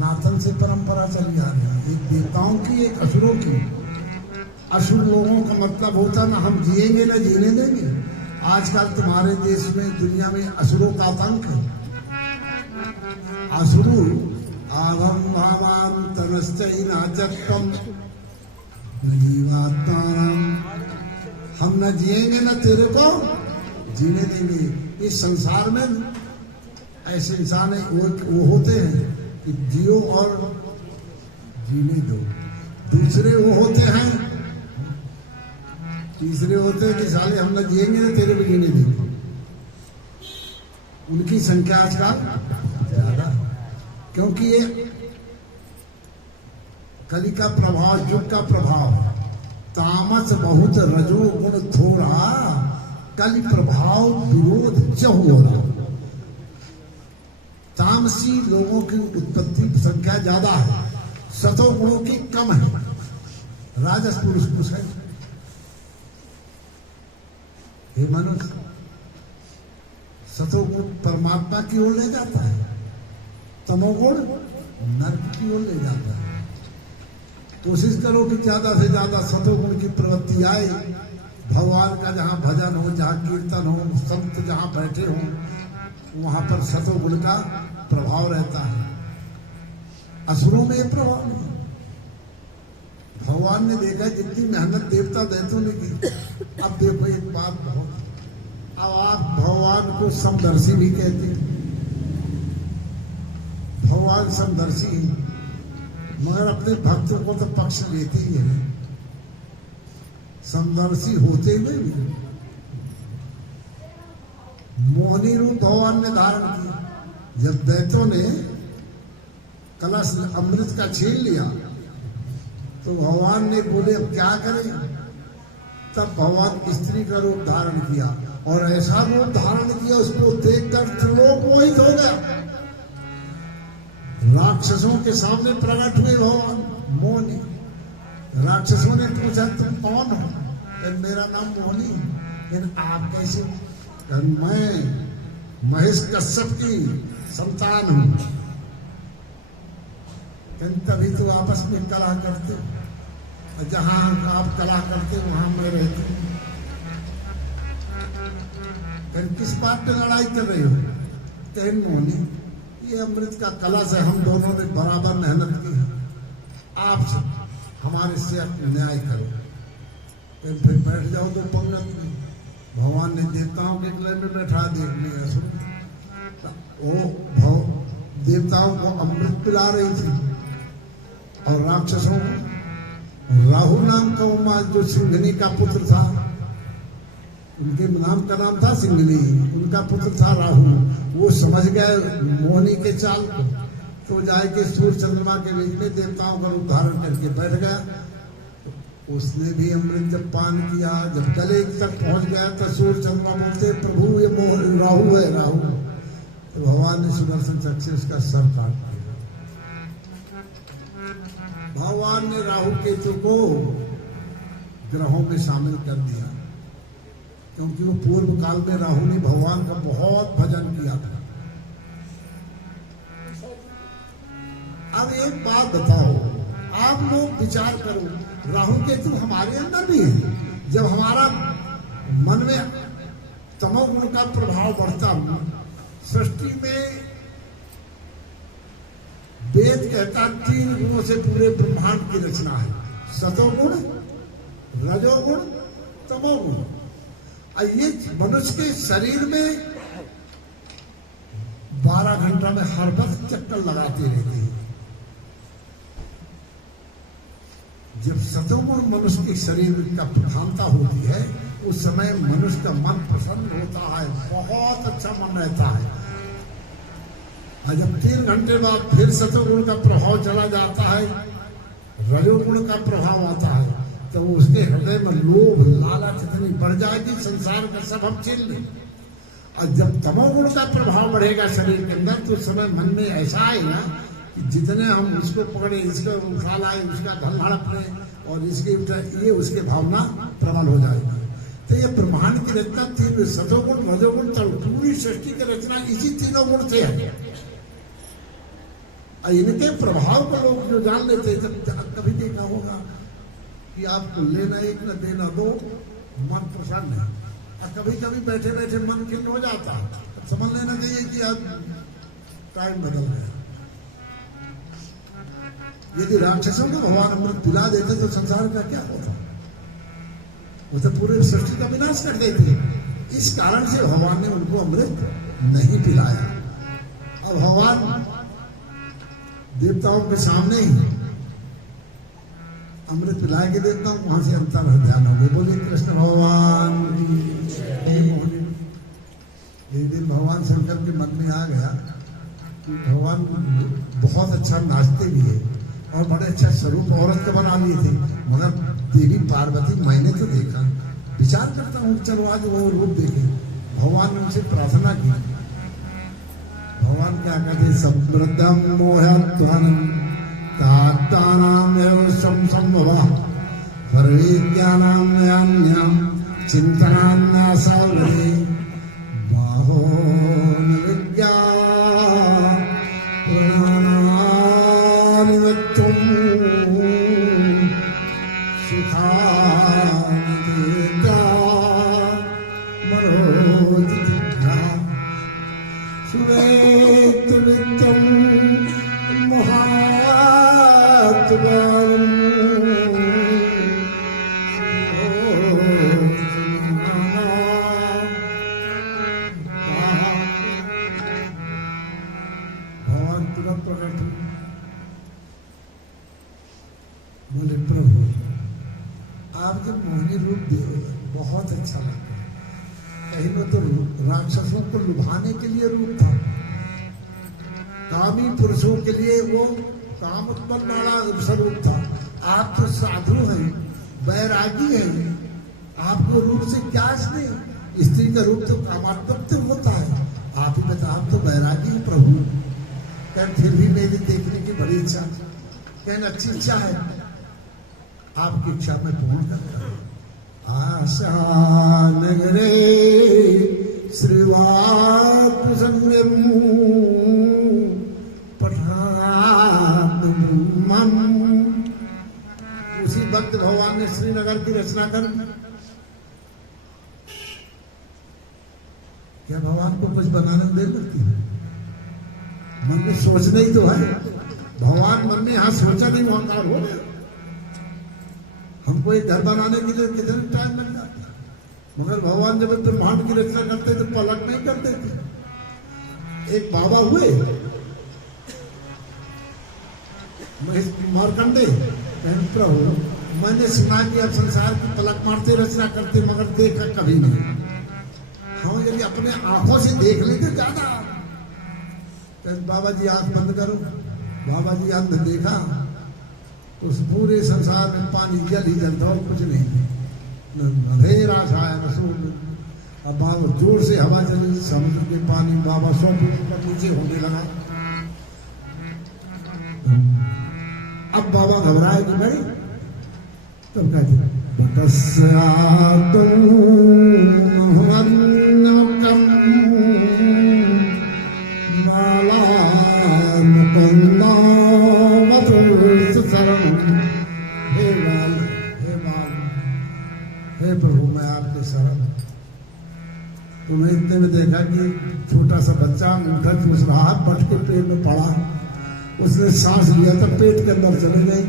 सनातन से परंपरा चली आ रही है, एक देवताओं की एक असुरों की। असुर लोगों का मतलब होता ना हम जिएंगे ना जीने देंगे। आजकल तुम्हारे देश में दुनिया में असुरों का आतंक है। असुरु आभम भावान तनश्चैना चक्कम जीवात्मानम, हम न जिएंगे न तेरे को जीने देंगे। इस संसार में ऐसे इंसान है वो होते हैं कि जियो और जीने दो। दूसरे वो होते हैं, तीसरे होते हैं कि साले हम न जिएंगे न तेरे को जीने देंगे। उनकी संख्या आजकल ज्यादा, क्योंकि ये कली का प्रभाव, युग का प्रभाव। तामस बहुत रजो गुण थोड़ा, कली प्रभाव विरोध क्यों हो रहा। तामसी लोगों की उत्पत्ति संख्या ज्यादा है, सतो गुणों की कम है। राजस पुरुष है। हे मनुष्य, सतोगुण परमात्मा की ओर ले जाता है, तमोगुण नरक की ओर ले जाता है। कोशिश करो कि ज्यादा से ज्यादा सतोगुण की प्रवृत्ति आए। भगवान का जहाँ भजन हो, जहाँ कीर्तन हो, संत जहाँ बैठे हो, वहां पर सतोगुण का प्रभाव रहता है। असुरों में प्रभाव नहीं। भगवान ने देखा जितनी मेहनत देवता दैत्यों ने की। अब देखो एक बात बहुत, अब आप भगवान को समदर्शी भी कहते हैं। भगवान समदर्शी, मगर अपने भक्तों को तो पक्ष लेते ही है। समदर्शी होते हुए भी मोहनी रूप भगवान ने धारण किया। जब दैत्यों ने कलश अमृत का छीन लिया तो भगवान ने बोले अब क्या करें। तब भगवान स्त्री का रूप धारण किया और ऐसा रूप धारण किया, उसको देखकर त्रिलोक मोहित हो गया। राक्षसों के सामने प्रकट हुए भगवान मोहनी। राक्षसों ने पूछा तुम कौन हो? मेरा नाम मोहनी। लेकिन आप कैसे? मैं महेश कश्यप की संतान हूं। तभी तो आपस में कला करते, जहां आप कला करते वहां मैं रहती। किस बात पे लड़ाई कर रहे हो? कहन मोहनी, ये अमृत का कलश है, हम दोनों ने बराबर मेहनत की है, आप हमारे से न्याय करो। फिर बैठ जाओ तो पंगत में। भगवान ने देवताओं के गले में बैठा देखने वो देवताओं को अमृत पिला रही थी और राक्षसों को राहु नाम का उमा, जो सिंघनी का पुत्र था, उनके नाम का नाम था सिंघनी, उनका पुत्र था राहु। वो समझ गए मोहनी के चाल को, तो जाके सूर्य चंद्रमा के बीच में देवताओं का रूप धारण करके बैठ गया। उसने भी अमृत जब पान किया, जब गले तक पहुंच गया तो सूर्य चंद्रमा बोलते प्रभु ये राहु है, राहु। तो भगवान ने सुदर्शन चक्र से उसका सर काट दिया। भगवान ने राहु केतु को ग्रहों में शामिल कर दिया, क्योंकि वो पूर्व काल में राहु ने भगवान का बहुत भजन किया था। अब एक बात बताओ, आप लोग विचार करो, राहु केतु हमारे अंदर भी है। जब हमारा मन में तमोगुण का प्रभाव बढ़ता, सृष्टि में वेद कहता 3 गुणों से पूरे ब्रह्मांड की रचना है, सतोगुण, रजोगुण, तमोगुण। ये मनुष्य के शरीर में 12 घंटा में हर वक्त चक्कर लगाते रहते हैं। जब सतोगुण मनुष्य के शरीर का प्रधानता होती है, उस समय मनुष्य का मन प्रसन्न होता है, बहुत अच्छा मन रहता है। और जब 3 घंटे बाद फिर सतोगुण का प्रभाव चला जाता है, रजोगुण का प्रभाव आता है, तो उसके हृदय में लोभ लालच इतनी बढ़ जाएगी, संसार का सब हम छीन लें। और जब तमोगुण का प्रभाव बढ़ेगा शरीर के अंदर, तो उस समय मन में ऐसा आएगा कि जितने हम उसको पकड़े, इसको उठा लाए, उसका धन हड़प लें और इसके ये उसके भावना प्रबल हो जाएगी। तो ये ब्रह्मांड की रचना 3 सतोगुण, रजोगुण, पूरी सृष्टि की रचना इसी 3 गुण से है। इनके प्रभाव को लोग जो जान लेते हैं, जब कभी देखा होगा कि आपको लेना एक न देना दो, मन प्रसन्न है। और कभी कभी बैठे बैठे मन खिन्न हो जाता है, तो समझ लेना चाहिए कि अब टाइम बदल गया। यदि राक्षसों को भगवान अमृत पिला देते तो संसार का क्या होता? वो तो पूरे सृष्टि का विनाश कर देते। इस कारण से भगवान ने उनको अमृत नहीं पिलाया। और भगवान देवताओं के सामने ही अमृत पिला के देता हूं, वहां से अंतर ध्यान हो गए। बोलिए कृष्ण भगवान। एक दिन भगवान शंकर के मन में आ गया कि भगवान बहुत अच्छा नाचते भी है और बड़े अच्छा स्वरूप औरत का बना लिए थे, मगर देवी पार्वती मैंने तो देखा, विचार करता हूँ चलो आज वो रूप देखे। भगवान ने उनसे प्रार्थना की। भगवान क्या कहते? समृद्धम मोहत्वनम तात्तानाम एवं संभवा सर्वे ज्ञानाम अन्यम चिंतनान्यासावरे बाहो विद्या पुराणानिवत्तुम सुखानिदेता मरोजिता सुवेत्तवित्तम महात्मानं भगवान तुरंत प्रकट हुए। बोले प्रभु आप जब मोहिनी रूप दे बहुत अच्छा लगता है। कहीं में तो राक्षसों को लुभाने के लिए रूप था, कामी पुरुषों के लिए वो काम उत्पन्न वाला स्वरूप था। आप तो साधु हैं, वैरागी हैं, आपको रूप से क्या स्नेह? स्त्री का रूप तो कामात्मक होता है, आप ही बता। आप तो वैरागी हैं प्रभु। कहन फिर भी मेरी देखने की बड़ी इच्छा, कहन अच्छी इच्छा है, आपकी इच्छा में पूर्ण करता हूं। आशा नगरे श्रीवाक संगम पठान। उसी वक्त भगवान ने श्रीनगर की रचना कर। क्या भगवान को कुछ बनाने में देर लगती है? मन में सोचना ही तो है। भगवान मन में यहां सोचा नहीं, वहां कार हो गया। हमको एक घर बनाने के लिए कितने टाइम लग जाता है, मगर भगवान जब ब्रह्मांड की रचना करते तो पलट नहीं करते थे। एक बाबा हुए मारकंडे, प्रभु मैंने सुना कि आप संसार की पलट मारते रचना करते, मगर देखा कभी नहीं। हम यदि अपने आंखों से देख लेते ज्यादा। बाबा जी आंख बंद करो। बाबा जी आंख में देखा उस पूरे संसार में पानी जल ही जलता और कुछ नहीं, अंधेरा छाया रसूल। अब बाबा जोर से हवा चली, समुद्र के पानी बाबा 100 फीट पर नीचे होने लगा। अब बाबा घबराए कि भाई, तब कहते हे प्रभु मैं आपके शरण। तुम्हें इतने में देखा कि छोटा सा बच्चा अंगूठा चूस रहा, बट के पेट में पड़ा। उसने सांस लिया तो पेट के अंदर चले गई।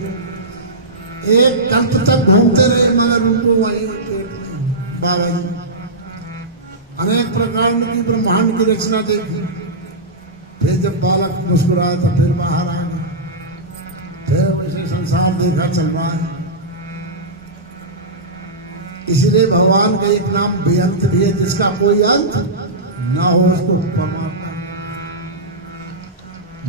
एक कंठ तक घूमते रहे, मगर उनको वही पेट में। बाबा जी अनेक प्रकार की ब्रह्मांड की रचना देखी। फिर जब बालक मुस्कुराया तो फिर बाहर आ गए। फिर वैसे संसार देखा चल रहा है। इसलिए भगवान का एक नाम बेअंत भी है, जिसका कोई अंत ना हो, उसको परमात्मा।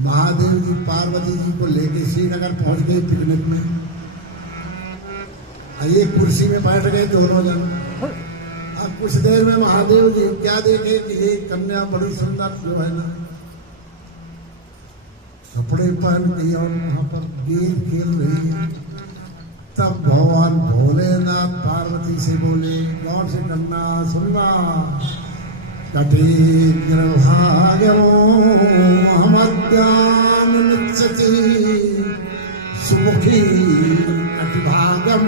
महादेव जी पार्वती जी को लेके श्रीनगर पहुंच गए पिकनिक में। एक कुर्सी में बैठ गए दोनों जन। अब कुछ देर में महादेव जी क्या देखे कि ये कन्या बड़ी सुंदर जो है ना, कपड़े पहन के और वहां पर गेम खेल रही है। तब भगवान भोलेनाथ पार्वती से बोले, गौर से करना सुनना, कटे गिरभाग्यो महमद्यान सती सुमुखी कटिभागम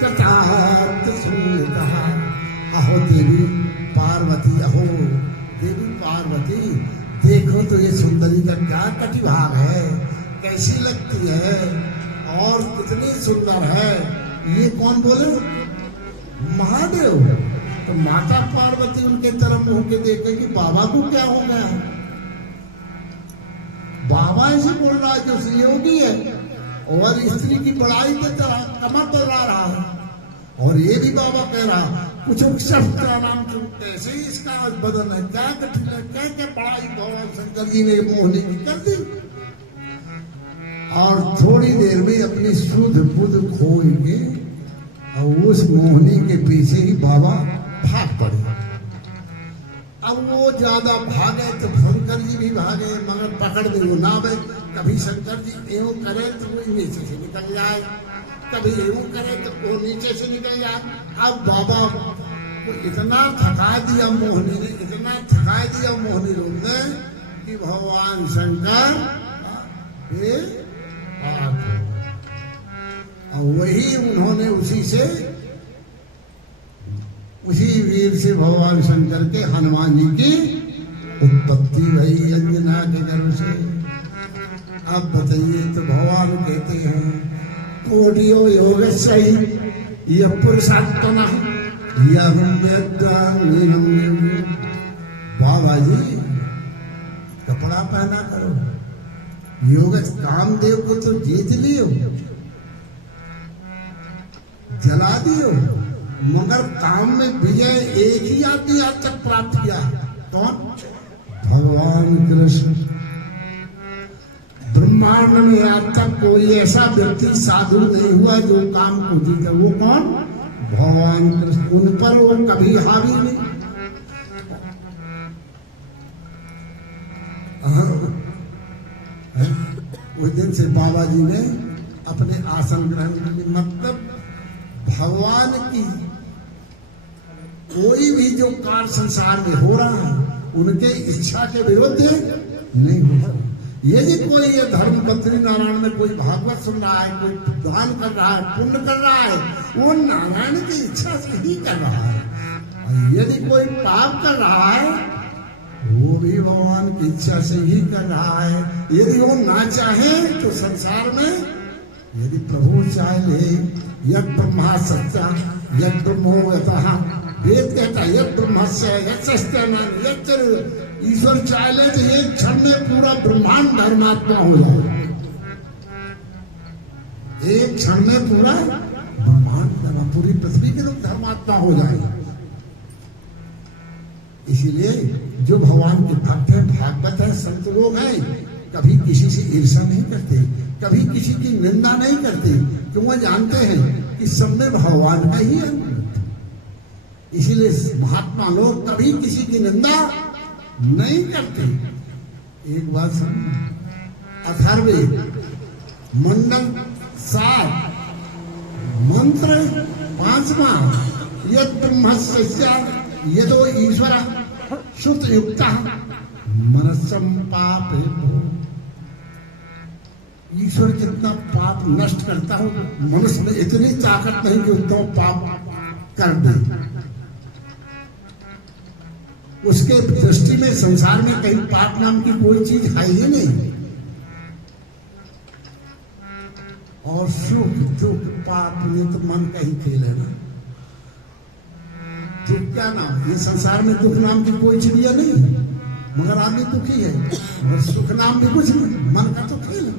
तथात सुंदर। अहो देवी पार्वती, अहो देवी पार्वती, देखो तो ये सुंदरी का क्या कटिभाग है, कैसी लगती है और कितनी सुंदर है। ये कौन बोले? महादेव। तो माता पार्वती उनके तरफ मुंह के देखे कि बाबा को क्या हो गया। बाबा ऐसे बोल रहा है जो सहयोगी है और स्त्री की बड़ाई के तरह कमर बदला रहा है, और ये भी बाबा कह रहा कुछ नाम कैसे ही इसका बदन है, क्या कठिन है, क्या क्या बड़ाई भगवान शंकर जी ने मोहनी की कर दी। और थोड़ी देर में अपनी शुद्ध बुद्ध खोएंगे और उस मोहनी के पीछे ही बाबा भाग पड़े। अब वो ज्यादा भागे तो शंकर जी भी भागे, मगर पकड़ में वो ना बे। कभी शंकर जी एवं करे तो वो नीचे से निकल जाए, कभी एवं करे तो वो नीचे से निकल जाए। अब बाबा को इतना थका दिया मोहनी ने, इतना थका दिया मोहनी रूप ने कि भगवान शंकर ये बात हो। और वही उन्होंने उसी वीर से भगवान शंकर के हनुमान जी की उत्पत्ति भई अंजना के गर्भ से। अब बताइए, तो भगवान कहते हैं कोटियो योग सही यह पुरुषात्मा यह बाबा जी कपड़ा पहना करो, योग कामदेव को तो जीत लियो, जला दियो, मगर काम में विजय एक ही आदमी आज तक प्राप्त किया। कौन? भगवान कृष्ण। ब्रह्मांड में आज तक कोई ऐसा व्यक्ति साधु नहीं हुआ जो काम को जीते। वो कौन? भगवान कृष्ण। उन पर वो कभी हावी नहीं। उस दिन से बाबा जी ने अपने आसन ग्रहण किए। मतलब भगवान की कोई भी जो कार्य संसार में हो रहा है उनके इच्छा के विरुद्ध नहीं होगा। यदि कोई ये धर्म बद्री नारायण में कोई भागवत सुन रहा है, कोई दान कर रहा है, पुण्य कर रहा है, वो नारायण की इच्छा से ही कर रहा है। और यदि कोई पाप कर रहा है वो भी भगवान की इच्छा से ही कर रहा है। यदि वो ना चाहे तो संसार में यदि प्रभु चाहे यद ब्रह्मा सत्या यद ब्रह्मो यतः, वेद कहता है यद ब्रह्मस्य यद ईश्वर चाहे तो एक क्षण में पूरा ब्रह्मांड धर्मात्मा हो जाए। एक क्षण में पूरा ब्रह्मांड, पूरी पृथ्वी के लोग धर्मात्मा हो जाए। इसीलिए जो भगवान के भक्त हैं, भागवत है, संत लोग हैं, कभी किसी से ईर्ष्या नहीं करते, कभी किसी की निंदा नहीं करते, क्यों? वो जानते हैं कि सब में भगवान का ही है। इसीलिए महात्मा लोग कभी किसी की निंदा नहीं करते। एक बात सुन, अथर्ववेद मंडल 7 मंत्र 5वां यद ब्रह्मस्य यदो ईश्वर श्रुत युक्त मनसम पापे। ईश्वर जितना पाप नष्ट करता हो, मनुष्य में इतनी ताकत नहीं कि उतना पाप कर दे। उसके दृष्टि में संसार में कहीं पाप नाम की कोई चीज है ही नहीं। और सुख दुख पाप ये तो मन का ही खेल है ना। दुख क्या नाम? ये संसार में दुख नाम की कोई चीज नहीं, मगर आदमी दुखी है। और सुख नाम भी कुछ नहीं, मन का तो खेल है।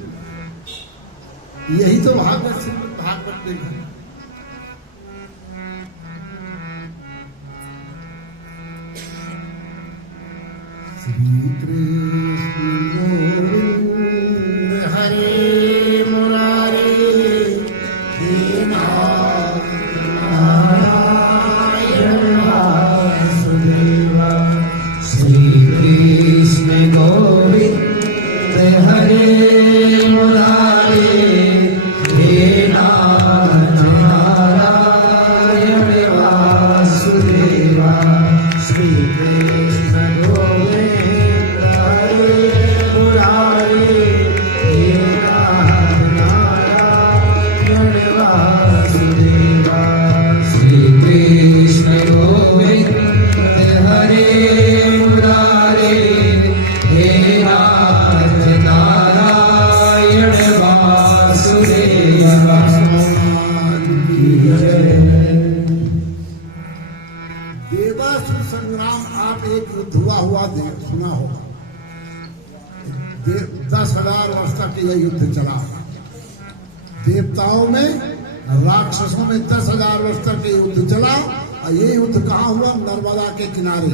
यही तो भागवत देखा। श्री कृष्ण गोविंद हरे मुरारे हे नारायण वासुदेवा। श्री कृष्ण गोविंद हरे मुरारे हे नारायण वासुदेवा। श्री कृष्ण गोविंद हरे वर्ष तक यह युद्ध चला। देवताओं में, राक्षसों में 10,000 वर्ष तक ये युद्ध चला। और ये युद्ध कहाँ हुआ? नर्मदा के किनारे।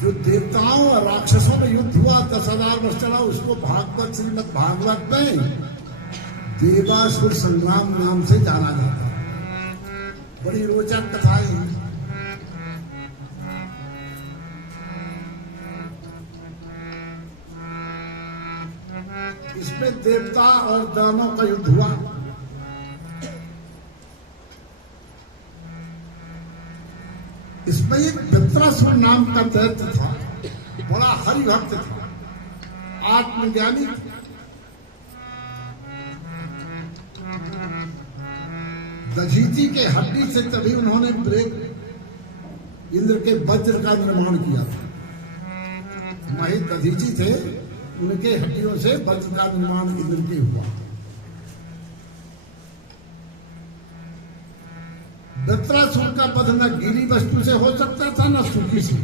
जो देवताओं और राक्षसों में युद्ध हुआ 10,000 वर्ष चला, उसको भागवत, श्रीमद् भागवत में देवासुर संग्राम नाम से जाना जाता है। बड़ी रोचक कथाएं। इसमें देवता और दानवों का युद्ध हुआ। इसमें एक वृत्रासुर नाम का दैत्य था, बड़ा हरिभक्त था, आत्मज्ञानी। दधीचि के हड्डी से तभी उन्होंने इंद्र के वज्र का निर्माण किया था। महिष दधीचि थे, उनके हड्डियों से वज्र का निर्माण इंद्र के हुआ। वृत्रासुर का वध न गीली वस्तु से हो सकता था, न सूखी से।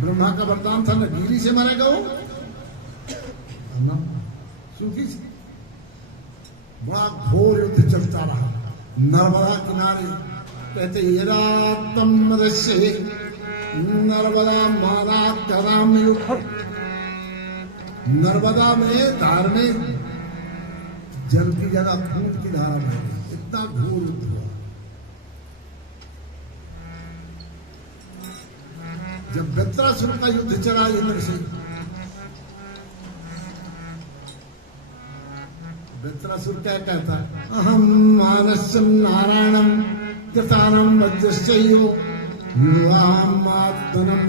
ब्रह्मा का वरदान था, न गीली से मरेगा वो, न सूखी से। बड़ा घोर युद्ध चलता रहा। नर्मदा किनारे कहते नर्मदा माराम युद्ध। नर्मदा में धार में जल की जगह खून की धारा में इतना घोर युद्ध हुआ। जब वृत्रासुर का युद्ध चला इंद्र से, वृत्रासुर क्या कहता है? अहम मानसम नारायणम कृतानम वज्रस्यो युवात्मनम।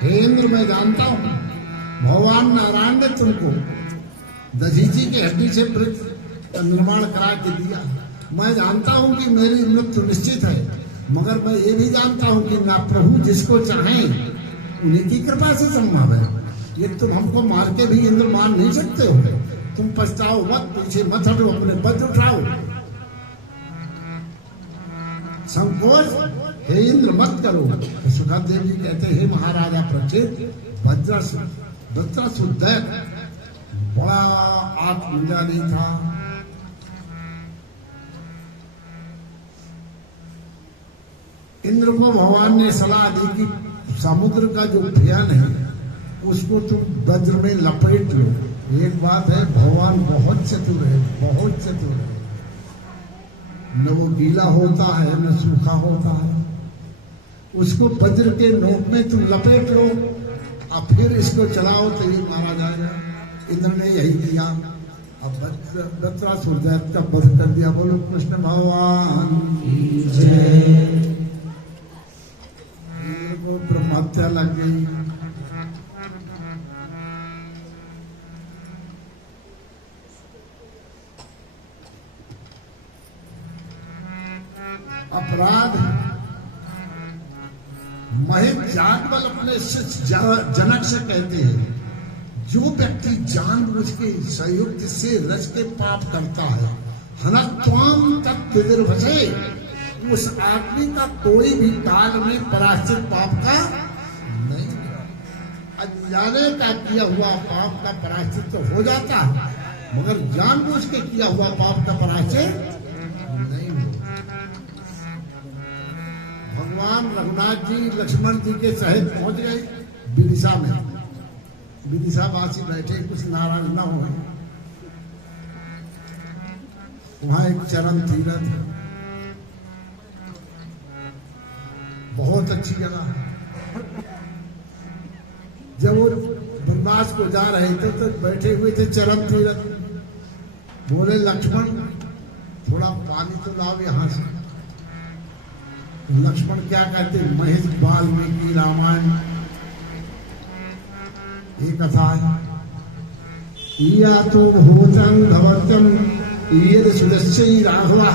हे इंद्र, मैं जानता हूं भगवान नारायण ने तुमको दधीचि के हड्डी से निर्माण करा के दिया। मैं जानता हूं कि मेरी मृत्यु निश्चित है, मगर मैं ये भी जानता हूं कि ना प्रभु जिसको चाहें उन्हीं की कृपा से संभव है। ये तुम हमको मार के भी इंद्र मान नहीं सकते हो। तुम पछताओ मत, पीछे मत हटो, अपने वज्र उठाओ। संकोच हे इंद्र मत करो। सुखदेव जी कहते हे महाराजा परीक्षित, वज्रासुर दैत्य बड़ा आत्मज्ञानी था। इंद्र को भगवान ने सलाह दी कि समुद्र का जो फेन है उसको तुम वज्र में लपेट लो। एक बात है, भगवान बहुत चतुर है, बहुत चतुर है। न वो गीला होता है न सूखा होता है। उसको वज्र के नोक में तुम लपेट लो और फिर इसको चलाओ तो ये मारा जाएगा। इंद्र ने यही किया। अब वज्रासुर दैत्य का वध कर दिया। बोलो कृष्ण भगवान की जय। इंद्र को ब्रह्महत्या लग गई। अपराध महिष जागवल अपने जनक से कहते हैं, जो व्यक्ति जानबूझ के संयुक्त से रच के पाप करता है, हनत्वाम तत्विर्भसे, उस आदमी का कोई भी काल में पराश्चित पाप का नहीं। अनजाने का किया हुआ पाप का पराश्चित तो हो जाता है, मगर जानबूझ के किया हुआ पाप का पराश्चित नहीं होता। भगवान रघुनाथ जी लक्ष्मण जी के सहित पहुंच गए विदिशा में। विदिशा वासी बैठे, कुछ नारायण न हो। वहां एक चरण तीर्थ है, बहुत अच्छी जगह। जब वो वनवास को जा रहे थे तो बैठे हुए थे चरण तीर्थ। बोले लक्ष्मण थोड़ा पानी तो लाओ यहां से। लक्ष्मण क्या कहते? महेश वाल्मीकि रामायण ये कथा है। या तो भूतं भवत्यम यद सुदस्यई राघवा।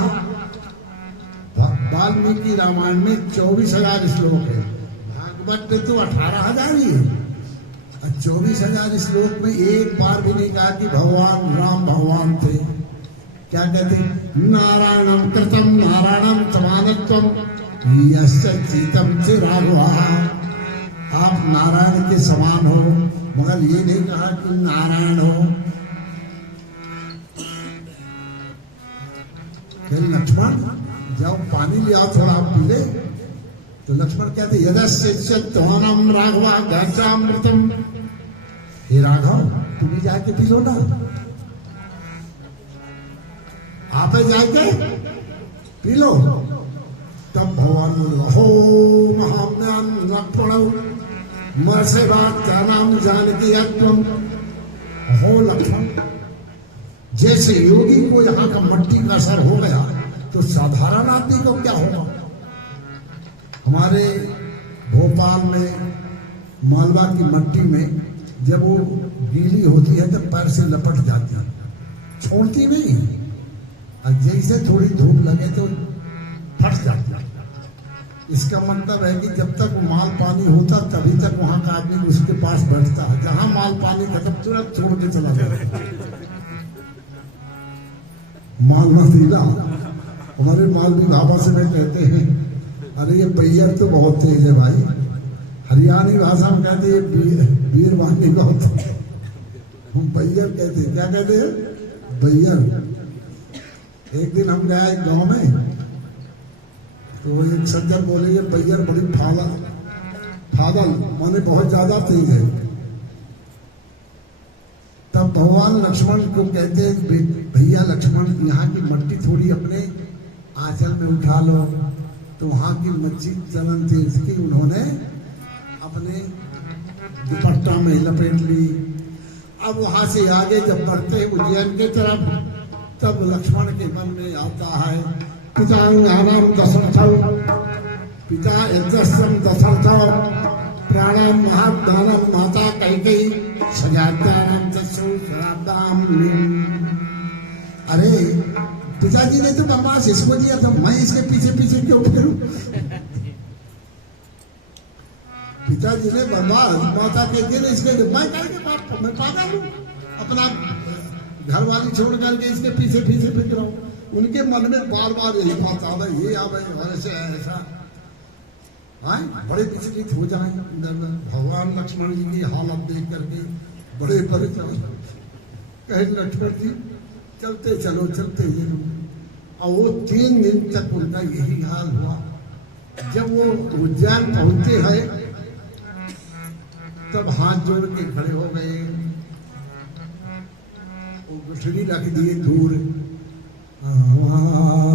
वाल्मीकि रामायण में 24,000 श्लोक है। भागवत में तो 18,000 ही है। 24,000 श्लोक में एक बार भी नहीं कहा कि भगवान राम भगवान थे। क्या कहते? नारायणम कृतम नारायणम समानत्वम चीतम से राघवा, आप नारायण के समान हो, मगर ये नहीं कहा कि नारायण हो। लक्ष्मण जाओ पानी ले आओ थोड़ा, आप पी ले। तो लक्ष्मण कहते यदस्यम राघवा घाचामृतम, हे राघव तुम भी जाके पी लो ना, आप जाके पी लो। तब भगवान हो महाम्यान लक्ष्मण मरसे बात क्या नाम जानकी तुम हो लक्ष्मण। जैसे योगी को यहाँ का मट्टी का असर हो गया तो साधारण आदमी को क्या होगा। हमारे भोपाल में मालवा की मट्टी में जब वो गीली होती है तो पैर से लपट जाती है, छोड़ती नहीं, और जैसे थोड़ी धूप लगे तो फट जाती है। इसका मतलब है कि जब तक माल पानी होता तभी तक वहां का आदमी उसके पास बैठता है, जहां माल पानी खत्म तुरंत छोड़ के चला जाता। माल मसीला हमारे मालवी भाषा से में कहते हैं, अरे ये बैयर तो बहुत तेज है भाई। हरियाणी भाषा में कहते हैं वीर वाहनी बहुत, हम बैयर कहते हैं। क्या कहते हैं? बैयर। एक दिन हम गए एक गांव में, तो एक सज्जन बोले ये बैयर बड़ी फादल माने बहुत ज्यादा तेज है। तब भगवान लक्ष्मण को कहते हैं भैया लक्ष्मण यहाँ की मट्टी थोड़ी अपने आंचल में उठा लो। तो वहां की मच्छी चलन थी इसकी, उन्होंने अपने दुपट्टा में लपेट ली। अब वहां से आगे जब बढ़ते उज्जैन के तरफ, तब लक्ष्मण के मन में आता है पिता नाम दशरथ, पिता दशरथ प्राणाम महादानम माता कैकेयी सजात्यानाम तस्सुरादाम। अरे पिताजी ने तो बनवास इसको दिया था, मैं इसके पीछे पीछे क्यों फिरूं? पिताजी ने बनवास माता के दिन इसके मैं पागल हूं, अपना घर वाली छोड़ करके इसके पीछे पीछे फिर रहा हूं। उनके मन में बार बार यही बात आ रहा, ये आ भाई ऐसे ऐसा, हाँ बड़े विचलित हो जाए। भगवान लक्ष्मण जी की हालत देख करके बड़े परेशान, कहे लक्ष्मण जी चलते चलो चलते चलो। और वो 3 दिन तक उनका यही हाल हुआ। जब वो उज्जैन पहुंचे हैं तब हाथ जोड़ के खड़े हो गए, वो गुठली रख दिए दूर।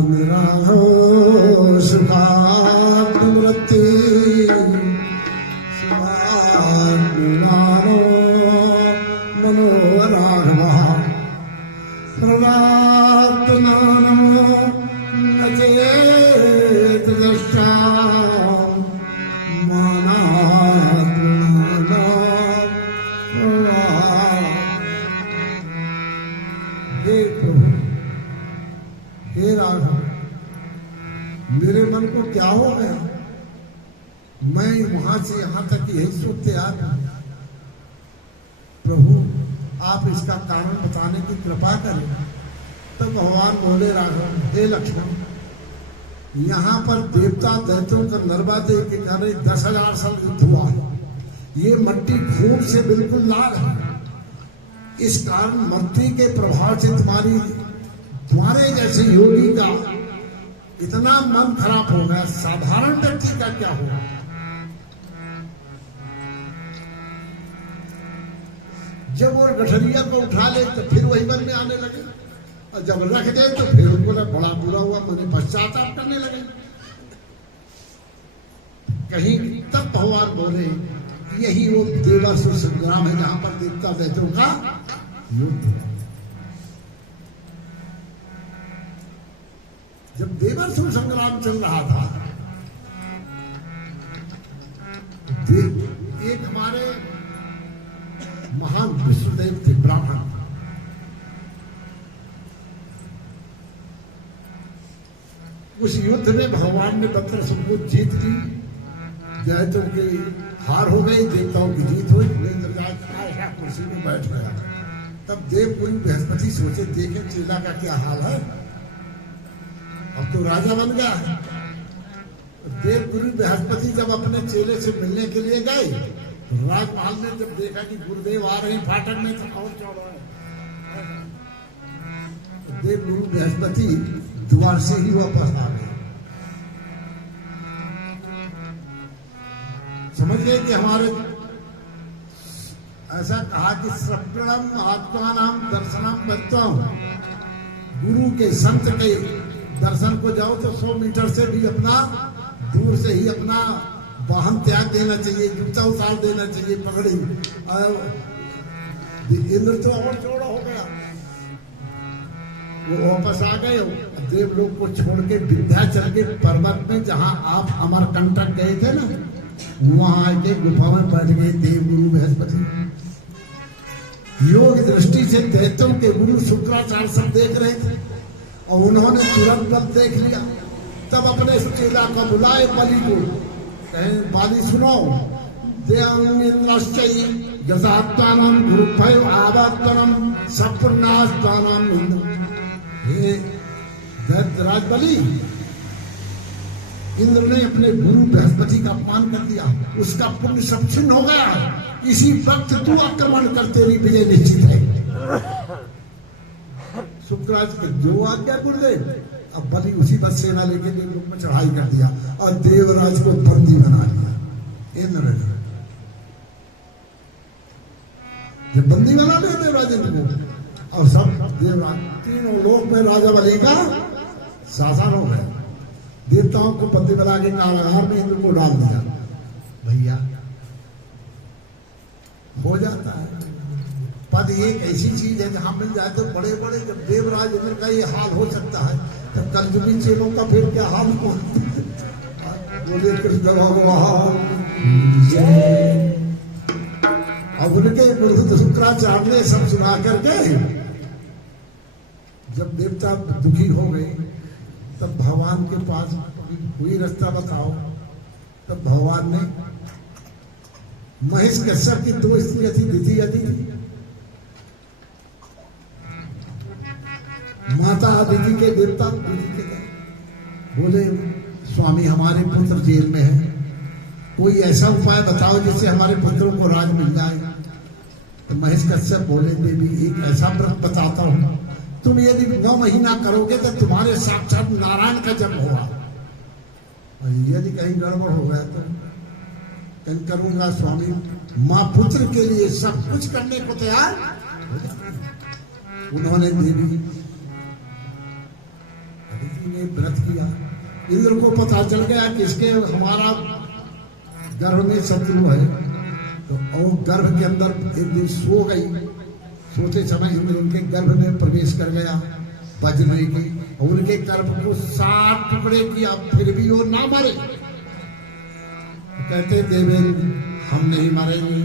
मेरा हो सुखात्मृति सुभानो मनोराघवा प्रवात्मानो नचेत दृष्टा मानात्मानो। हे प्रभु, हे राघव, मेरे मन को क्या हो गया, मैं वहां से यहां तक यही सोचते आ रहा। प्रभु आप इसका कारण बताने की कृपा करें। तो भगवान बोले राघव, हे लक्ष्मण, यहाँ पर देवता दैत्यों का नरवा दे के करे 10,000 साल युद्ध हुआ। ये मट्टी खून से बिल्कुल लाल है। इस कारण मट्टी के प्रभाव से तुम्हारे जैसे योगी का इतना मन खराब हो गया, साधारण व्यक्ति का क्या होगा। जब वो गठरिया को उठा ले तो फिर वही मन में आने लगे, और जब रख दे तो फिर उनको बड़ा बुरा हुआ, मैंने पश्चाताप करने लगे कहीं। तब भगवान बोले यही वो देवासुर संग्राम है जहां पर देवता दैत्यों का युद्ध। जब देवासुर संग्राम चल रहा था, एक हमारे महान विष्णुदेव थे ब्राह्मण, उस युद्ध में भगवान ने वज्रसुर को जीत ली। दैत्यों की हार हो गई, देवताओं की जीत हुई। कुर्सी में बैठ गया। तब देवगुरु बृहस्पति सोचे देखें चेला का क्या हाल है, अब तो राजा बन गया है। देव गुरु बृहस्पति जब अपने चेले से मिलने के लिए गए, राजमहल ने जब देखा कि गुरुदेव आ रहे हैं फाटक में, तो और चढ़ रहे हैं। देव गुरु बृहस्पति द्वार से ही वापस आ गए। समझ गए कि हमारे ऐसा कहा कि श्रवणम आत्मानाम दर्शनम तत्वम, गुरु के संत के दर्शन को जाओ तो 100 मीटर से भी अपना दूर से ही अपना वाहन त्याग देना चाहिए, जूता उतार देना चाहिए, पगड़ी। इंद्र तो और चौड़ा हो गया, वो वापस आ गए। देवलोक को छोड़ के विंध्याचल के पर्वत में, जहां आप अमरकंटक गए थे ना, वहां आके गुफा में बैठ गए देव गुरु बृहस्पति। योग दृष्टि से दैत्यों के गुरु शुक्राचार्य सब देख रहे थे और उन्होंने तुरंत बल देख लिया। तब अपने चेला को बुलाए बलि को, कहें बाली सुनो, देवश्चयी गजात्वानम गुरुभय आवात्वनम सपूर्णास्तानम इंद्र। हे दैत्यराज बलि, इंद्र ने अपने गुरु बृहस्पति का अपमान कर दिया, उसका पुण्य सब छिन्न हो गया। इसी वक्त तू आक्रमण कर, तेरी विजय निश्चित है। शुक्राचार्य के जो आज्ञा गुरुदेव। अब बलि उसी बस सेना लेके देवलोक में चढ़ाई कर दिया और देवराज को बंदी बना लिया इंद्र ने। जब बंदी बना लिया देवराज इंद्र को, और सब देवराज तीनों लोक में राजा बलि का शासन हो गया। देवताओं को बंदी बना के कारागार में इंद्र को डाल दिया। भैया हो जाता है पद, एक ऐसी चीज है जहां मिल जाए तो बड़े बड़े। जब देवराज इंद्र का ये हाल हो सकता है, तो कलयुगी चेलों का फिर क्या हाल हो। बोले कृष्ण भगवान जय। अब उनके गुरु शुक्राचार्य ने सब सुना करके, जब देवता दुखी हो गए, तब भगवान के पास कोई रास्ता बताओ। तब भगवान ने महेश कश्यप की 2 स्त्रियां थी, दिति अदिति। माता अदिति के देवता बोले, स्वामी हमारे पुत्र जेल में है, कोई ऐसा उपाय बताओ जिससे हमारे पुत्रों को राज मिल जाए। तो महेश कश्यप बोले, देवी एक ऐसा व्रत बताता हूं, तुम यदि 9 महीना करोगे तो तुम्हारे साक्षात नारायण का जन्म होगा। यदि कहीं गड़बड़ हो गया तो कहीं करूंगा स्वामी। माँ पुत्र के लिए सब कुछ करने को तैयार। उन्होंने देवी अदिति ने व्रत किया। इंद्र को पता चल गया कि इसके हमारा गर्भ में शत्रु है, तो और गर्भ के अंदर एक दिन सो गई। सोते समय इंद्र उनके गर्भ में प्रवेश कर गया बजने की, और उनके गर्भ को 7 टुकड़े किया, फिर भी वो ना मरे। कहते देवेंद्र हम नहीं मरेंगे,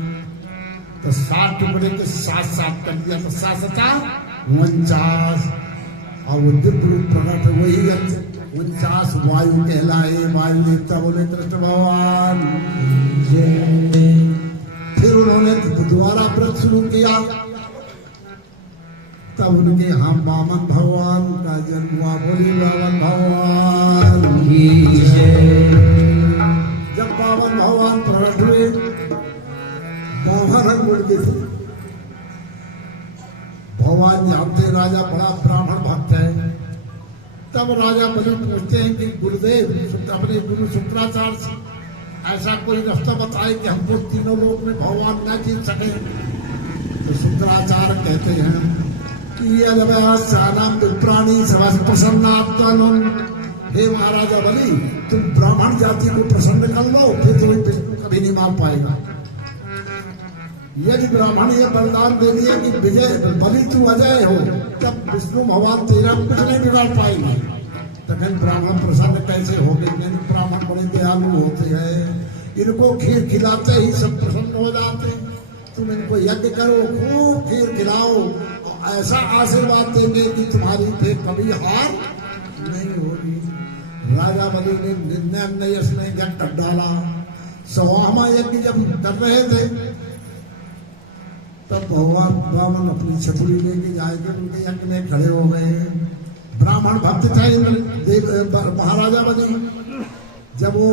तो 7 टुकड़े के 7 कर दिया, तो 7×7=49। और वो दिव्य रूप प्रकट, वही 49 वायु कहलाए। वायु देवता बोले कृष्ण भगवान जय। फिर उन्होंने दोबारा व्रत शुरू किया। तब उनके हम वामन भगवान का जन्म हुआ। बोली वामन भगवान की जय। जब वामन भगवान प्रकट हुए, वामन रंग उनके थे। भगवान जानते राजा बड़ा ब्राह्मण भक्त है। तब राजा बलि पूछते हैं कि गुरुदेव अपने गुरु शुक्राचार्य से ऐसा कोई रास्ता बताए कि हमको तीनों लोक में भगवान न जीत सके। तो शुक्राचार्य कहते हैं प्राणी प्रसन्नात्मन। हे महाराजा बलि, तुम ब्राह्मण जाति को प्रसन्न कर लो, फिर तुम्हें विष्णु कभी नहीं मार पाएगा। यदि ब्राह्मण ये वरदान दे दिए कि विजय बलि तू अजय हो, तब विष्णु भगवान तेरा कुछ नहीं बिगाड़ पाएंगे। तब ब्राह्मण प्रसन्न कैसे हो गए? ब्राह्मण बड़े दयालु होते हैं, इनको खीर खिलाते ही सब प्रसन्न हो जाते हैं। तुम इनको यज्ञ करो, खूब खीर खिलाओ, ऐसा आशीर्वाद देंगे कि तुम्हारी फिर कभी हार नहीं होगी। राजा बलि ने निर्णय में यज्ञ कर डाला। 100वां यज्ञ जब कर रहे थे, तब भगवान ब्राह्मण अपनी छतरी लेके जाएंगे, उनके यज्ञ में खड़े हो गए। ब्राह्मण भक्त थे महाराजा बलि। जब वो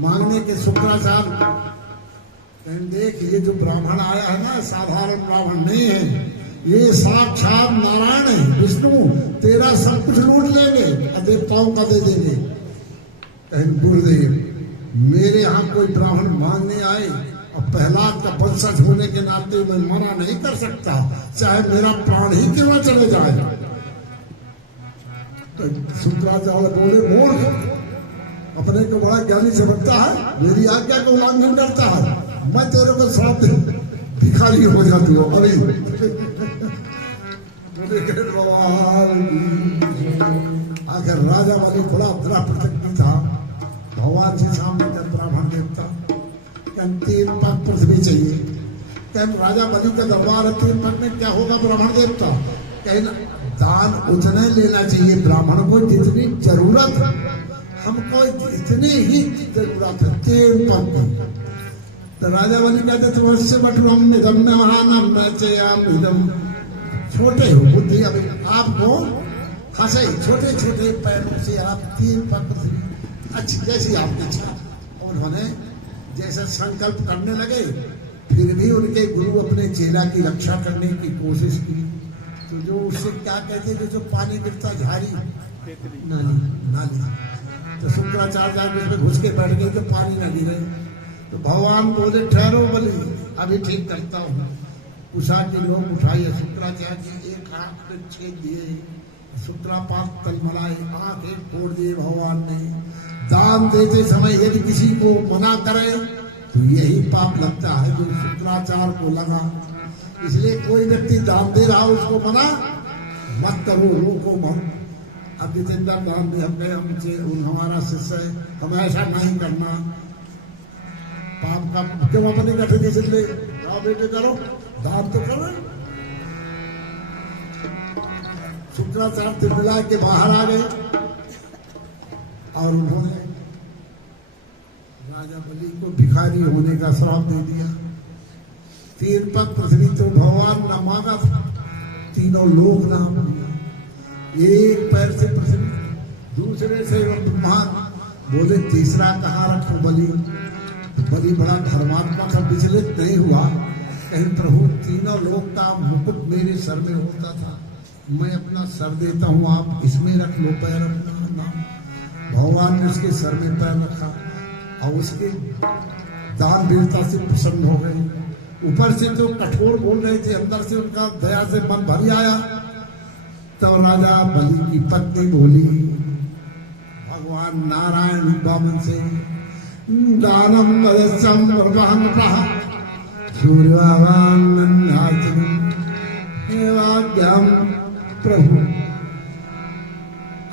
मांगने के शुक्राचार्य कहें, देख ये जो ब्राह्मण आया है ना साधारण ब्राह्मण नहीं है, ये साक्षात नारायण है, विष्णु, तेरा सब कुछ लूट लेंगे और देवताओं का दे देंगे। कहें गुरुदेव, मेरे यहाँ कोई ब्राह्मण मांगने आए और प्रहलाद का वंशज होने के नाते मैं मना नहीं कर सकता, चाहे मेरा प्राण ही क्यों न चले जाए। तो शुक्राचार्य बोले, बोल, अपने को बड़ा ज्ञानी समझता है, मेरी आज्ञा का उल्लंघन करता है, मैं तेरे को श्राप दे, भिखारी हो जा तू। अरे आखिर राजा वाले बड़ा दृढ़ प्रतिज्ञ था, भगवान जी सामने जब ब्राह्मण देवता कहें 3 पग पृथ्वी चाहिए। कहें राजा बलि का दरबार है, 3 पग में क्या होगा ब्राह्मण देवता? कहें दान उतने लेना चाहिए ब्राह्मण को जितनी जरूरत है, हमको इतनी ही जरूरत है, 3 पग की। तो राजा बलि कहते तुम उससे बटुरम निधम न महानम न चयाम निधम, छोटे हो बुद्धि, अभी आपको हंसे छोटे छोटे पैरों से आप 3 पग पृथ्वी, अच्छी जैसी आपकी इच्छा। उन्होंने जैसे संकल्प करने लगे, फिर भी उनके गुरु अपने चेला की रक्षा करने की कोशिश की। तो जो उससे क्या कहते थे, जो पानी गिरता झारी नाली, तो शुक्राचार्य उसमें घुस के बैठ गए तो पानी न गिरे। तो भगवान बोले ठहरो बलि, अभी ठीक करता हूँ। उषा के लोग उठाइए, शुक्राचार्य जी एक आंख में छेद दिए, शुक्रापात तलमलाए, आंख एक फोड़ दिए भगवान ने। दान देते समय यदि किसी को मना करे तो यही पाप लगता है जो शुक्राचार्य को लगा। इसलिए कोई व्यक्ति दान दे रहा उसको मना मत करो, रोको मत। अब जितेंद्र दान दे, हमसे हमारा शिष्य है, हमें ऐसा नहीं करना, पाप का क्यों अपने कठिन से ले जाओ बेटे, करो दान तो करो। शुक्राचार्य मिला के बाहर आ गए और उन्होंने राजा बलि को भिखारी होने का श्राप दे दिया। 3 पग पृथ्वी तो भगवान न मांगा था, तीनों लोक नाम लिया। एक पैर से पृथ्वी, दूसरे से ब्रह्मांड, बोले तीसरा कहाँ रखो बलि? बलि बड़ा धर्मात्मा का विचलित नहीं हुआ, कहीं प्रभु तीनों लोक का मुकुट मेरे सर में होता था, मैं अपना सर देता हूँ, आप इसमें रख लो पैर अपना नाम। भगवान ने उसके सर में पैर रखा और उसके दान वीरता से प्रसन्न हो गए। ऊपर से तो कठोर बोल रहे थे, अंदर से उनका दया से मन भर आया। तो राजा बलि की पत्नी बोली भगवान नारायण बामन से, दानम वदस्यम प्रभहम प्रह सूर्यवान प्रभु।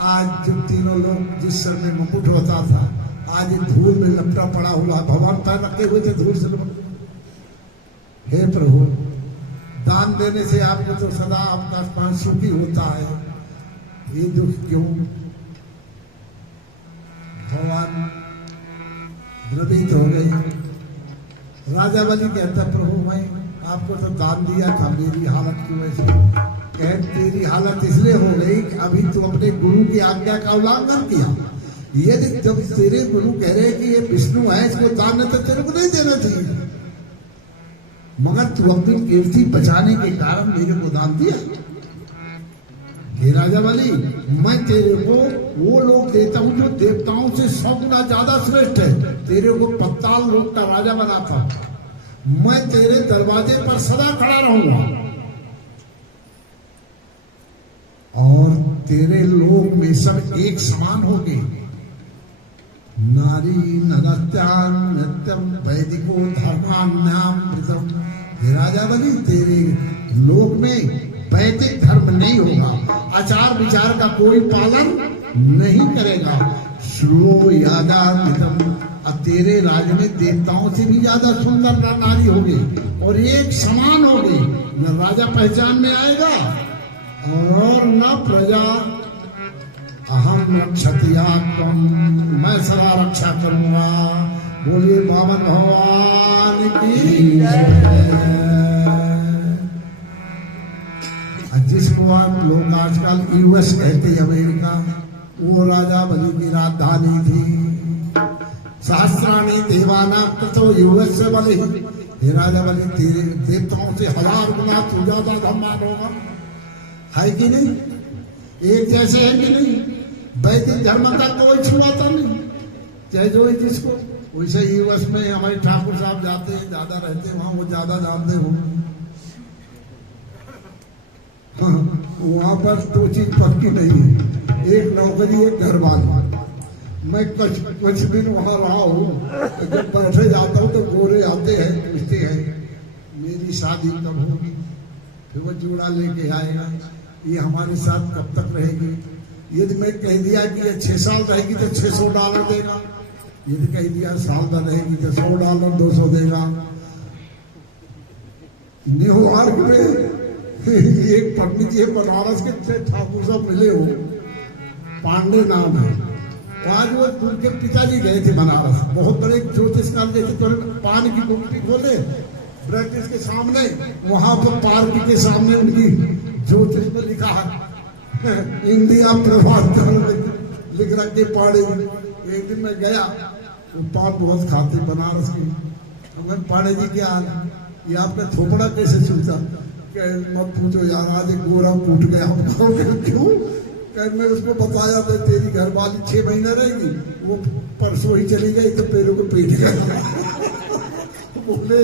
आज जो तीनों लोग जिस सर में मुकुट होता था, आज धूल में लपटा पड़ा हुआ, भगवान पैर रखे हुए थे धूल से। हे प्रभु, दान देने से आपको तो सदा आपका प्राण सुखी होता है, ये दुख क्यों? भगवान द्रवित हो गए। राजा बलि कहता प्रभु मैं आपको तो दान दिया था, मेरी हालत क्यों ऐसी? कह तेरी हालत इसलिए हो गई कि अभी तू अपने गुरु की आज्ञा का उल्लंघन किया। यदि जब तेरे गुरु कह रहे कि ये विष्णु है, इसको दान तो तेरे को नहीं देना चाहिए, मगर तू अपनी कीर्ति बचाने के कारण मेरे को दान दिया। हे राजा बलि, मैं तेरे को वो लोग देता हूँ जो देवताओं से 100 गुना ज्यादा श्रेष्ठ है। तेरे को पत्ताल लोक का राजा बनाता, मैं तेरे दरवाजे पर सदा खड़ा रहूंगा और तेरे लोक में सब एक समान होंगे। नारी नरत्यान नित्यम वैदिको धर्मान्यामृतम। हे राजा बलि, तेरे लोक में वैदिक धर्म नहीं होगा, आचार विचार का कोई पालन नहीं करेगा। श्लो यादान्वितम, अब तेरे राज्य में देवताओं से भी ज्यादा सुंदर नारी होगी और एक समान होगी, न राजा पहचान में आएगा और न प्रजा। अहम रक्षतिया तुम, मैं सदा रक्षा करूंगा। बोलिए बामन भगवान की जय। जिसको आप लोग आजकल यूएस कहते हैं, अमेरिका, वो राजा बलि की राजधानी थी। सहस्राणी देवाना कृतो युगस्य बलि। हे राजा बलि, तेरे देवताओं से 1000 गुना तू ज्यादा धम्मान होगा। है कि नहीं? एक जैसे है कि नहीं? वैदिक धर्म का कोई छुआता नहीं, चाहे जो है जिसको। वैसे ही वर्ष में हमारे ठाकुर साहब जाते हैं, ज्यादा रहते हैं वहां, वो ज्यादा जानते हो। वहां पर 2 चीज पक्की नहीं है, एक नौकरी, एक घर वाला। मैं कुछ दिन वहां रहा हूँ, जब बैठे जाता हूँ तो गोरे आते हैं, पूछते हैं मेरी शादी कब होगी, फिर वो जोड़ा लेके आएगा, ये हमारे साथ कब तक रहेगी। यदि मैं कह दिया कि ये 6 साल रहेगी तो $600 देगा, यदि कह दिया साल भर रहेगी तो $100 $200 देगा। न्यूयॉर्क में एक पंडित जी बनारस के ठाकुर साहब मिले हो, पांडे नाम है। आज वो उनके पिताजी गए थे बनारस, बहुत बड़े ज्योतिषकार गए थे, तो पान की गुमटी खोले ब्रिटिश के सामने, वहां पर पार्क के सामने उनकी ज्योतिष में लिखा है इंडिया प्रभात लिख रखे पाड़े। एक दिन मैं गया, वो पान बहुत खाते बनारस की। हमने पाड़े जी क्या हाल, ये आपका थोपड़ा कैसे छूटा? मत पूछो यार, आज एक गोरा टूट गया। क्यों? मैं उसको बताया था तेरी घरवाली 6 महीने रहेगी, वो परसों ही चली गई तो पैरों को पीट गया। बोले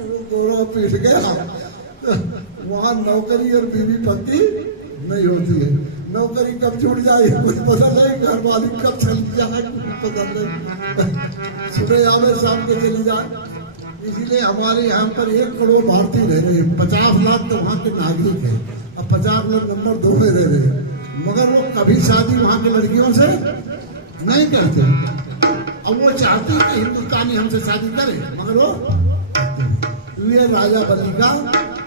वो गोरा पीट गया। वहां नौकरी और बीवी पत्नी नहीं होती है। नौकरी कब छूट जाए कुछ पता नहीं, घरवाली कब चली जाए कुछ पता नहीं, सुबह आवे शाम के चली जाए। इसीलिए हमारे यहाँ पर 1 करोड़ भारतीय रह रहे हैं, 50 लाख तो वहाँ के नागरिक हैं, अब 50 लाख नंबर 2 में रह रहे हैं, मगर वो कभी शादी वहाँ के लड़कियों से नहीं करते। अब वो चाहती है कि हिंदुस्तानी हमसे शादी करे, मगर वो ये राजा बलि का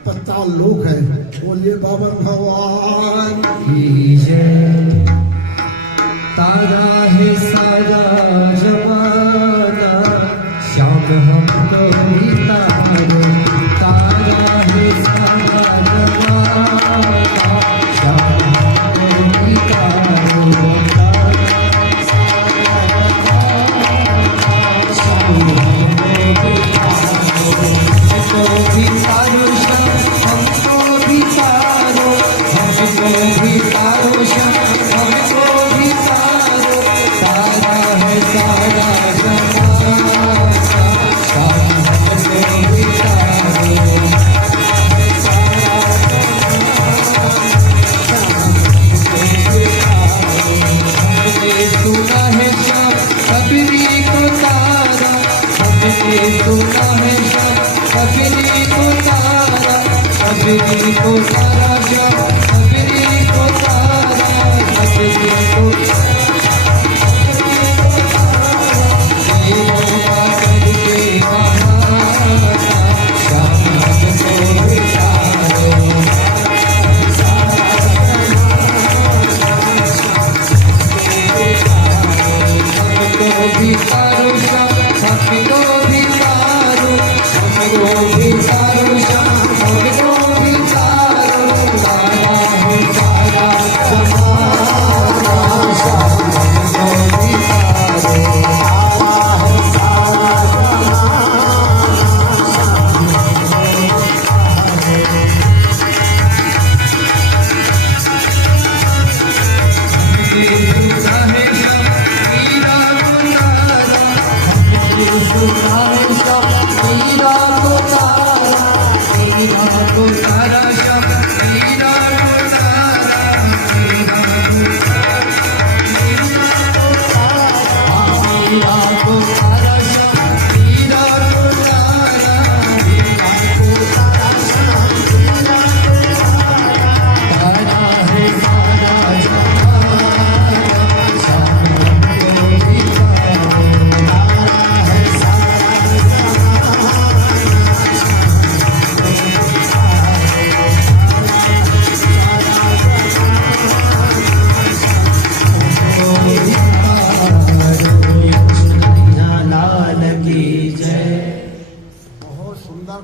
पत्ता लोक है। बोलिए बाबर भगवान की जय। तारा है सारा जमाना, श्याम हमको ही तारो। तारा है सारा जमाना, श्याम हमको ही तारो।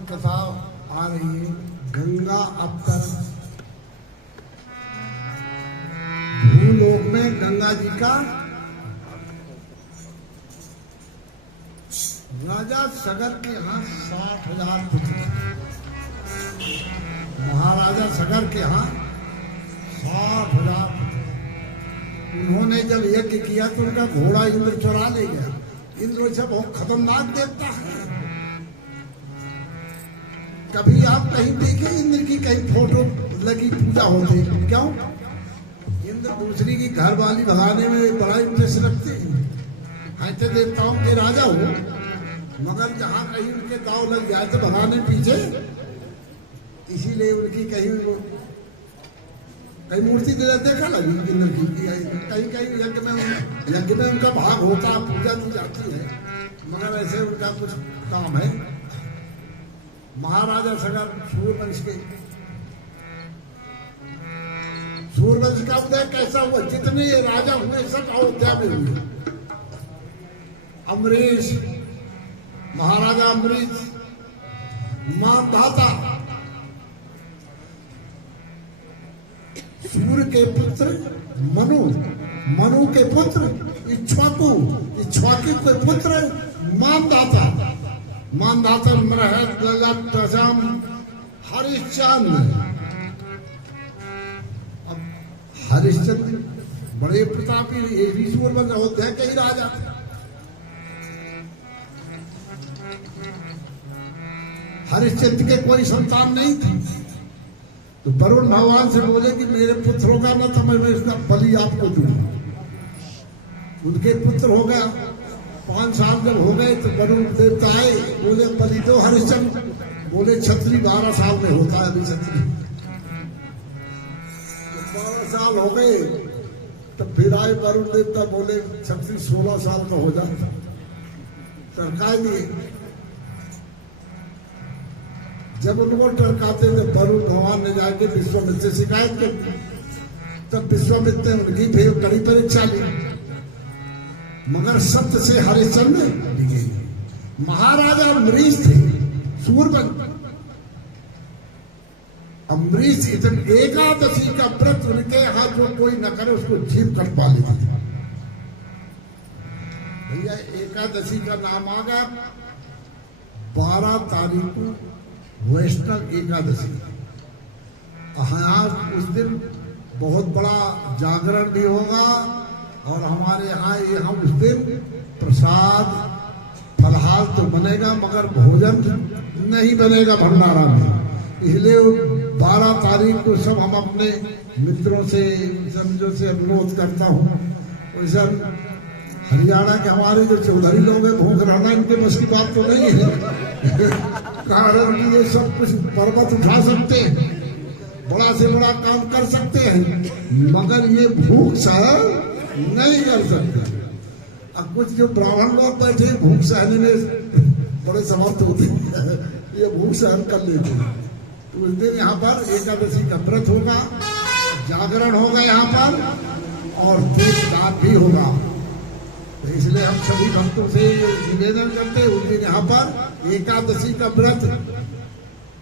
कथा आ रही है। गंगा अवतरण, भूलोक में गंगा जी का राजा सगर के यहाँ 60,000 पुत्र थे। महाराजा सगर के यहाँ 60,000 पुत्र। उन्होंने जब यज्ञ किया तो उनका घोड़ा इंद्र चुरा ले गया। इंद्र से बहुत खतरनाक देवता है। कभी आप कहीं देखे इंद्र की कहीं फोटो लगी पूजा होती? क्यों? इंद्र दूसरी की घर वाली भगाने में बड़ा इंटरेस्ट रखते हैं। ऐसे देवताओं के राजा हो, मगर जहां कहीं उनके दाव लग जाए तो भगाने पीछे। इसीलिए उनकी कहीं मूर्ति देखा लगी इंद्र की। कहीं कहीं यज्ञ में उनका भाग होता, पूजा की जाती है, मगर ऐसे उनका कुछ काम है। महाराजा सगर सूर्यवंश के, सूर्यवंश का उदय कैसा हुआ? जितने ये राजा हुए सब अयोध्या में हुए। अमरीश, महाराजा अमरीश, मानधाता, सूर्य के पुत्र मनु, मनु के पुत्र इक्ष्वाकु, इक्ष्वाकु के पुत्र मानधाता, मानधाता मृहद्रजम हरिश्चंद्र। अब हरिश्चंद्र बड़े प्रतापी, ये भी सूर्यवंश अयोध्या के ही राजा थे। हरिश्चंद्र के कोई संतान नहीं थी, तो वरुण भगवान से बोले कि मेरे पुत्र होगा ना तो मैं इसका बलि आपको दूंगा। उनके पुत्र हो गया। 5 साल जब हो गए तो वरुण देवता आए, बोले बलि दो हरिश्चंद्र। बोले क्षत्रिय 12 साल में होता है। अभी क्षत्रिय 12 साल हो गए तब फिर आए वरुण देवता, बोले क्षत्रिय 16 साल का हो जाता। सरकार दिए। जब उनको टरकाते थे वरुण भगवान ने जाके विश्वामित्र से शिकायत की। तब विश्वामित्र ने उनकी फिर कड़ी परीक्षा ली, मगर सत्य से हरिश्चंद्र डिगे। महाराजा अम्बरीश थे, सूर्यवंश। अम्बरीश इतने एकादशी का व्रत उनके यहाँ जो कोई न करे उसको जीभ कटवा लेते थे। भैया एकादशी का नाम आ गया 12 तारीख को वैष्णव एकादशी। हाँ, उस दिन बहुत बड़ा जागरण भी होगा और हमारे यहाँ उस दिन प्रसाद फलहार तो बनेगा, मगर भोजन नहीं बनेगा भंडारा में। इसलिए 12 तारीख को सब हम अपने मित्रों से, समझो से अनुरोध करता हूँ। वैसे हरियाणा के हमारे जो चौधरी लोग हैं, भूख रहना इनके बस की बात तो नहीं है। कारण कि ये सब कुछ पर्वत उठा सकते हैं, बड़ा से बड़ा काम कर सकते हैं, मगर ये भूख सहन नहीं कर सकते। अब कुछ जो ब्राह्मण लोग बैठे भूख सहने में बड़े समर्थ होते हैं, ये भूख सहन कर लेते हैं। तो उस दिन यहाँ पर एकादशी का व्रत होगा, जागरण होगा यहाँ पर, और दीपदान भी होगा। तो इसलिए हम सभी भक्तों से निवेदन करते हैं, उस दिन यहाँ पर एकादशी का व्रत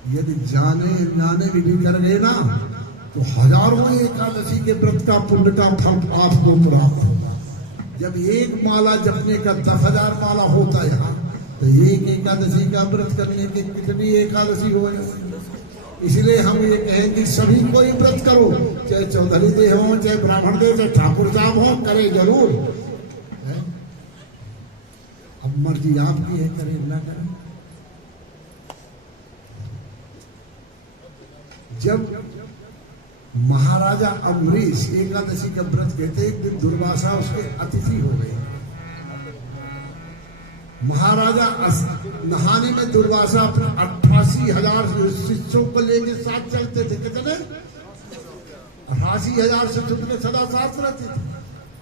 यदि जाने भी कर गए ना तो हजारों एकादशी के व्रत का पुण्य का फल आपको प्राप्त होगा। जब एक माला जपने का 10,000 माला होता है यहाँ, तो एक एकादशी का व्रत करने की कितनी एकादशी हो। इसलिए हम ये कहें कि सभी कोई व्रत करो, चाहे चौधरी देह हो, चाहे ब्राह्मण देह, चाहे ठाकुर साहब हो, करे जरूर। अब मर्जी आपकी है, करें ना करें। जब महाराजा अम्बरीश एकादशी का व्रत कहते, एक दिन दुर्वासा उसके अतिथि हो गए। महाराजा नहाने में दुर्वासा अपने 88,000 शिष्यों को लेके साथ चलते थे। कितने? 88,000 शिष्यों के सदा साथ रहते थे,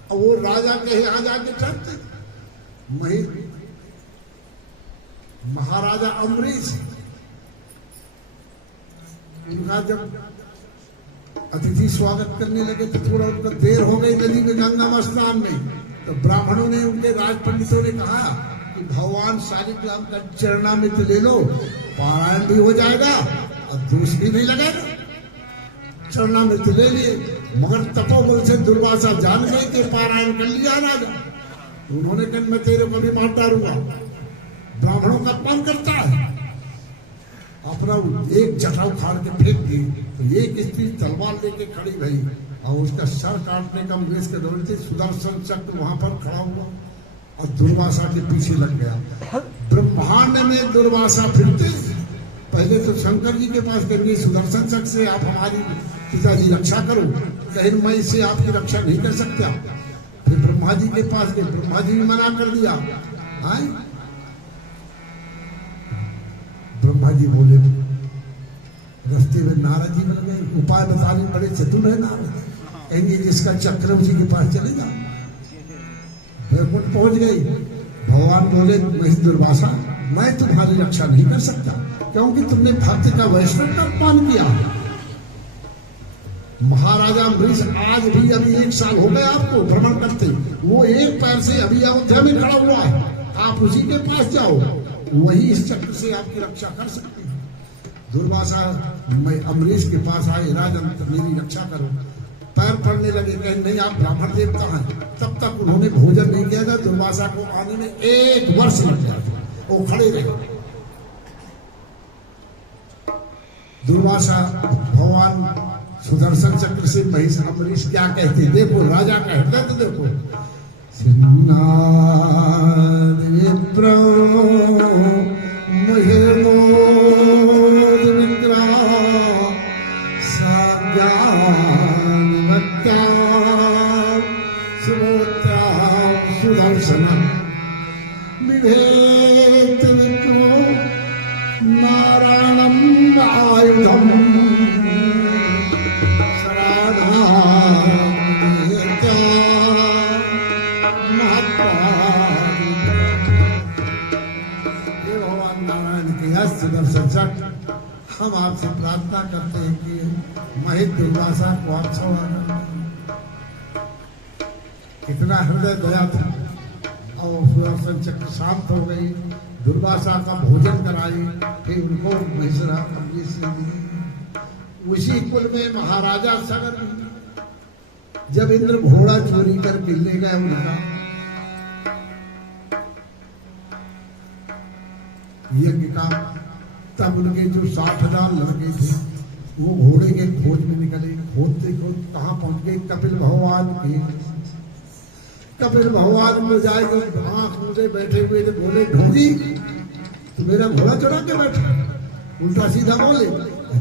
और वो राजा के यहाँ जाके चलते थे। महाराजा अम्बरीश उनका जब अतिथि स्वागत करने लगे तो थोड़ा उनका देर हो गई नदी में गंगा स्नान में। तो ब्राह्मणों ने, उनके राज पंडितों ने कहा कि भगवान शालिग्राम का चरणामृत ले लो, पारायण भी हो जाएगा और दोष भी नहीं लगेगा। चरणामृत ले लिए, मगर तपोबल से दुर्वासा जान गए कि पारायण कर लिया राजा। उन्होंने कहा मैं तेरे को भी मार डालूंगा। ब्राह्मणों का अपमान करता है। अपना एक जटा उखाड़ के फेंक दी तो एक स्त्री तलवार लेके खड़ी भई और उसका सर काटने का अमरीश के दौड़ते सुदर्शन चक्र वहां पर खड़ा हुआ और दुर्वासा के पीछे लग गया। ब्रह्मांड में दुर्वासा फिरते पहले तो शंकर जी के पास करेंगे सुदर्शन चक्र से आप हमारी पिताजी रक्षा करो, लेकिन मैं इससे आपकी रक्षा नहीं कर सकता। फिर ब्रह्मा जी के पास गए, ब्रह्मा जी ने मना कर दिया। आए ब्रह्मा जी बोले, रास्ते में नारद जी मिल गए, उपाय बताने बड़े चतुर है नारद, कहेंगे जिसका चक्र उसी के पास चले जाओ। वैकुंठ पहुंच गई। भगवान बोले, मैं दुर्वासा मैं तुम्हारी रक्षा नहीं कर सकता, क्योंकि तुमने भक्त का वैष्णव का अपमान किया। महाराजा अम्बरीश आज भी अभी 1 साल हो गए आपको भ्रमण करते, वो एक पैर से अभी अयोध्या में खड़ा हुआ है, आप उसी के पास जाओ, वही इस चक्र से आपकी रक्षा कर सकते हैं। दुर्वासा मैं अम्बरीश के पास आए, राजन मेरी रक्षा करो। पैर पड़ने लगे, कहीं नहीं आप ब्राह्मण देवता हैं। तब तक उन्होंने भोजन नहीं किया था। दुर्वासा को आने में 1 वर्ष लग गया था, वो खड़े रहे। दुर्वासा भगवान सुदर्शन चक्र से महिष अम्बरीश क्या कहते, देखो राजा का हृदय तो देखो। सुदर्शन विभेद नारायणम आयुधम सुदर्शन चक्र हम आपसे प्रार्थना करते हैं कि महित दुर्वासा को आप छुड़ा। कितना हृदय दया था। और सुदर्शन चक्र शांत हो गई, दुर्वासा का भोजन कराई, फिर उनको महिषरा उसी कुल में महाराजा सगर जब इंद्र घोड़ा चोरी करके ले गए उनका, यज्ञ का, तब उनके जो 60,000 लड़के थे वो घोड़े के खोज में निकले। खोजते खोज कहाँ पहुंच गए, कपिल भगवान के। कपिल भगवान को जाएगा, आंख मुझे बैठे हुए थे, बोले ढोंगी तो मेरा घोड़ा चढ़ा के बैठा, उल्टा सीधा बोले।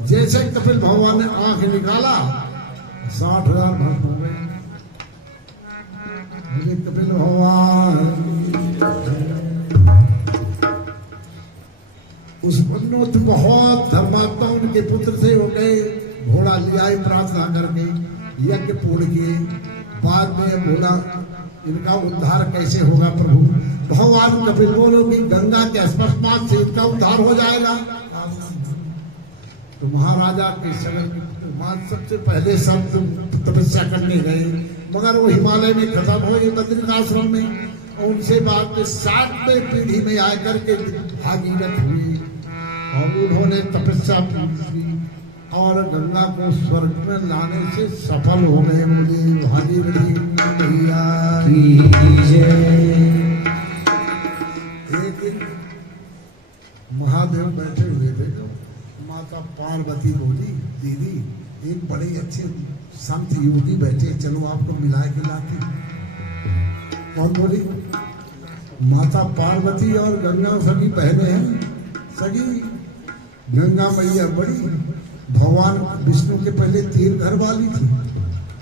जैसे कपिल भगवान ने आंख निकाला 60,000 भक्त हो गए। मुझे कपिल भगवान उस तो बहुत धर्मात्मा उनके पुत्र से हो गए। घोड़ा ले आए प्रार्थना करके, यज्ञ पूर्ण किए। बाद में बोला इनका उद्धार कैसे होगा प्रभु। भगवान कपिल बोलो कि गंगा के स्पर्शपात से इनका उद्धार हो जाएगा। तो महाराजा के सगर सबसे पहले सब तपस्या करने गए, मगर वो हिमालय में खत्म हो गए बद्रिकाश्रम में। और उनसे बाद में 7वें पीढ़ी में आकर के भागीरथ हुई और उन्होंने तपस्या की और गंगा को स्वर्ग में लाने से सफल हो गए। बोले भागीरथी मैया की जय। एक दिन महादेव बैठे हुए थे, माता पार्वती बोली, दीदी एक बड़े अच्छे संत योगी बैठे, चलो आपको मिला के लाती। कौन बोली? माता पार्वती और गंगा सगी बहनें हैं, सगी। गंगा मैया बड़ी, भगवान विष्णु के पहले 3 घर वाली थी।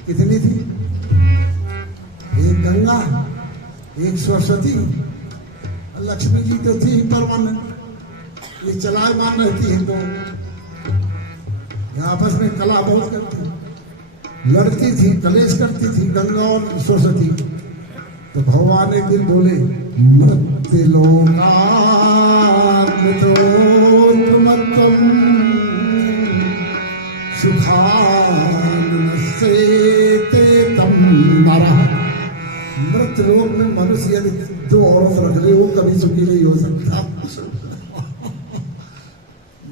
कितनी थी? एक गंगा, एक सरस्वती, लक्ष्मी जी तो थी परमानेंट, ये चलायमान रहती है। तो आपस में कला बहुत करती, लड़ती थी, कलेश करती थी गंगा और सरस्वती। तो भगवान एक दिन बोले, मृत लोक में मनुष्य यदि 2 औरत रख ले वो कभी सुखी नहीं हो सकता।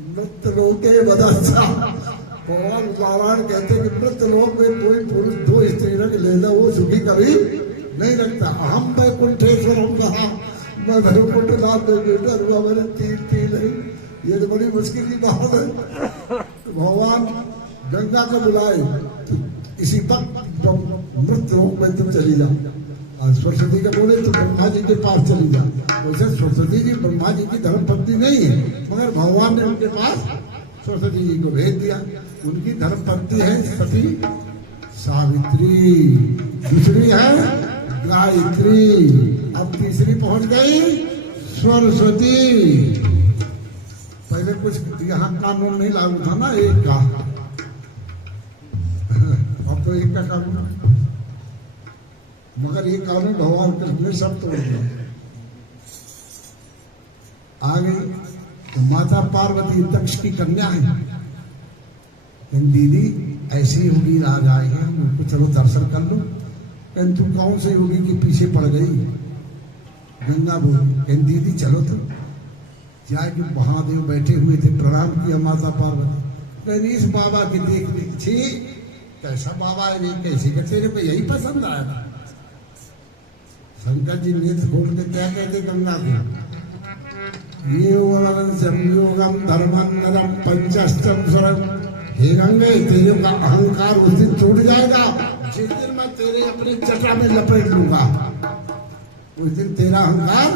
मृत लोक के बदसा भगवान नारायण कहते कि मृत लोक में कोई पुरुष 2 स्त्री रख लेना वो सुखी कभी नहीं रखता। हम वैकुंठेश्वर कहा मैं वैकुंठनाथ में बेटा हुआ, मैंने तीन है, ये तो बड़ी मुश्किल की बात है। तो भगवान गंगा को बुलाए, तो इसी वक्त मृत लोक में तुम चली जा। और सरस्वती का बोले तो ब्रह्मा जी के पास चली जा। वैसे सरस्वती जी ब्रह्मा जी की धर्मपत्नी नहीं है, मगर भगवान ने उनके पास सरस्वती जी को भेज दिया। उनकी धर्मपत्नी है सती सावित्री, दूसरी है गायत्री, अब तीसरी पहुंच गई सरस्वती। पहले कुछ यहाँ कानून नहीं लागू था ना, एक का, अब तो एक का कानून, मगर ये कानून भगवान कृष्ण ने सब तोड़ दिया। आगे तो माता पार्वती दक्ष की कन्या है, दीदी ऐसी योगी राज आए हैं, उनको चलो दर्शन कर लो। कहन तू कौन से योगी के पीछे पड़ गई? गंगा बोली, कहन दीदी चलो तो जाके महादेव बैठे हुए थे, प्रणाम किया माता पार्वती। कहन इस बाबा की देखने छी, कैसा बाबा है, नहीं कैसे का, तेरे को यही पसंद आया था। शंकर जी नेत्र खोल के क्या कहते गंगा को, ये योगम धर्मम नरम पंचस्तम स्वरम, हे गंगे तेरे का अहंकार उस दिन टूट जाएगा जिस दिन मैं तेरे अपने जटा में लपेट लूंगा, उस दिन तेरा अहंकार।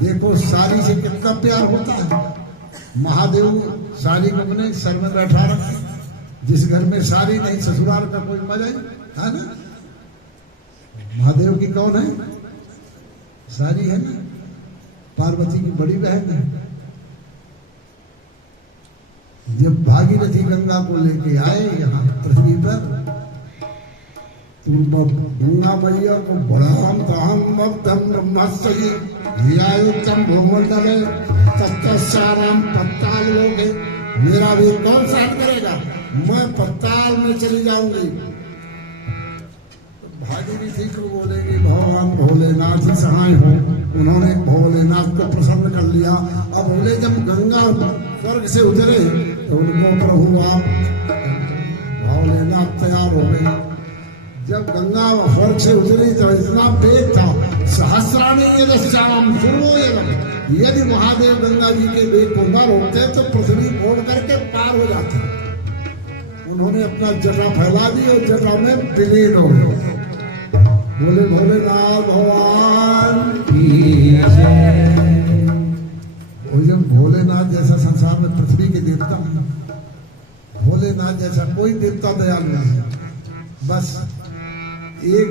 देखो साड़ी से कितना प्यार होता है। महादेव साड़ी को अपने सर में बैठा रखे, जिस घर में साड़ी नहीं ससुराल का कोई मजा है ना। महादेव की कौन है? साड़ी है ना, पार्वती की बड़ी बहन है। जब भागीरथी गंगा को लेके आए यहाँ पृथ्वी पर, तो गंगा मैया को बड़ाम ताम भक्तम ब्रह्मस्त्री न्यायोत्तम भूमंडल है तत्साराम पत्ताल लोग है, मेरा भी कौन सहन करेगा, मैं पत्ताल में चली जाऊंगी। भागीरथी को बोलेगी भगवान भोलेनाथ ही सहाय हो, उन्होंने भोलेनाथ को प्रसन्न कर लिया। अब बोले जब गंगा स्वर्ग से उतरे तो उनको प्रभु आप भोलेनाथ तैयार हो गए। जब गंगा स्वर्ग से उतरी तो इतना वेग था, सहस्राणी यदश्याम सुरोयम, यदि महादेव गंगा जी के वेग को न रोकते तो पृथ्वी फोड़ करके पार हो जाती। उन्होंने अपना जटा फैला दी और जटा में विलीन हो गए। बोले भोलेनाथ भगवान की जय। जब भोलेनाथ जैसा संसार में पृथ्वी के देवता हैं, भोलेनाथ जैसा कोई देवता दयालु नहीं है। बस एक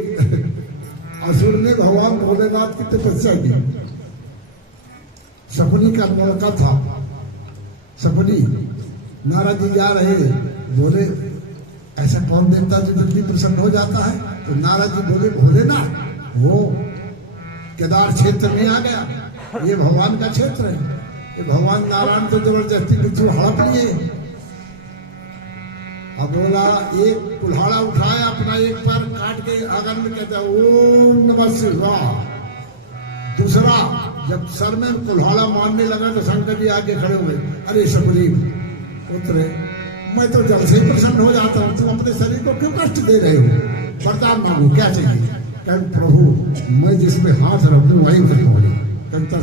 असुर ने भगवान भोलेनाथ की तपस्या की, शकुनी का लड़का था। शकुनी नारद जी जा रहे, बोले ऐसा कौन देवता जो जल्दी प्रसन्न हो जाता है? तो नारद जी बोले भोलेनाथ वो केदार क्षेत्र में आ गया, ये भगवान का क्षेत्र है। ये भगवान नारायण तो जबरदस्ती बिच्छू हड़प लिए। अब बोला एक कुल्हाड़ा उठाया, अपना एक पैर काट के आंगन में कहता ओम नमः शिवाय। दूसरा जब सर में कुल्हाड़ा मारने लगा तो शंकर जी आगे खड़े हुए, अरे शबरी उतरे, मैं तो जल से प्रसन्न हो जाता हूँ, तुम अपने शरीर को क्यों कष्ट दे रहे हो? वरदान मांगो, क्या चाहिए? कहते प्रभु मैं जिसमें हाथ रखूं वही खड़ी हो गई। कहते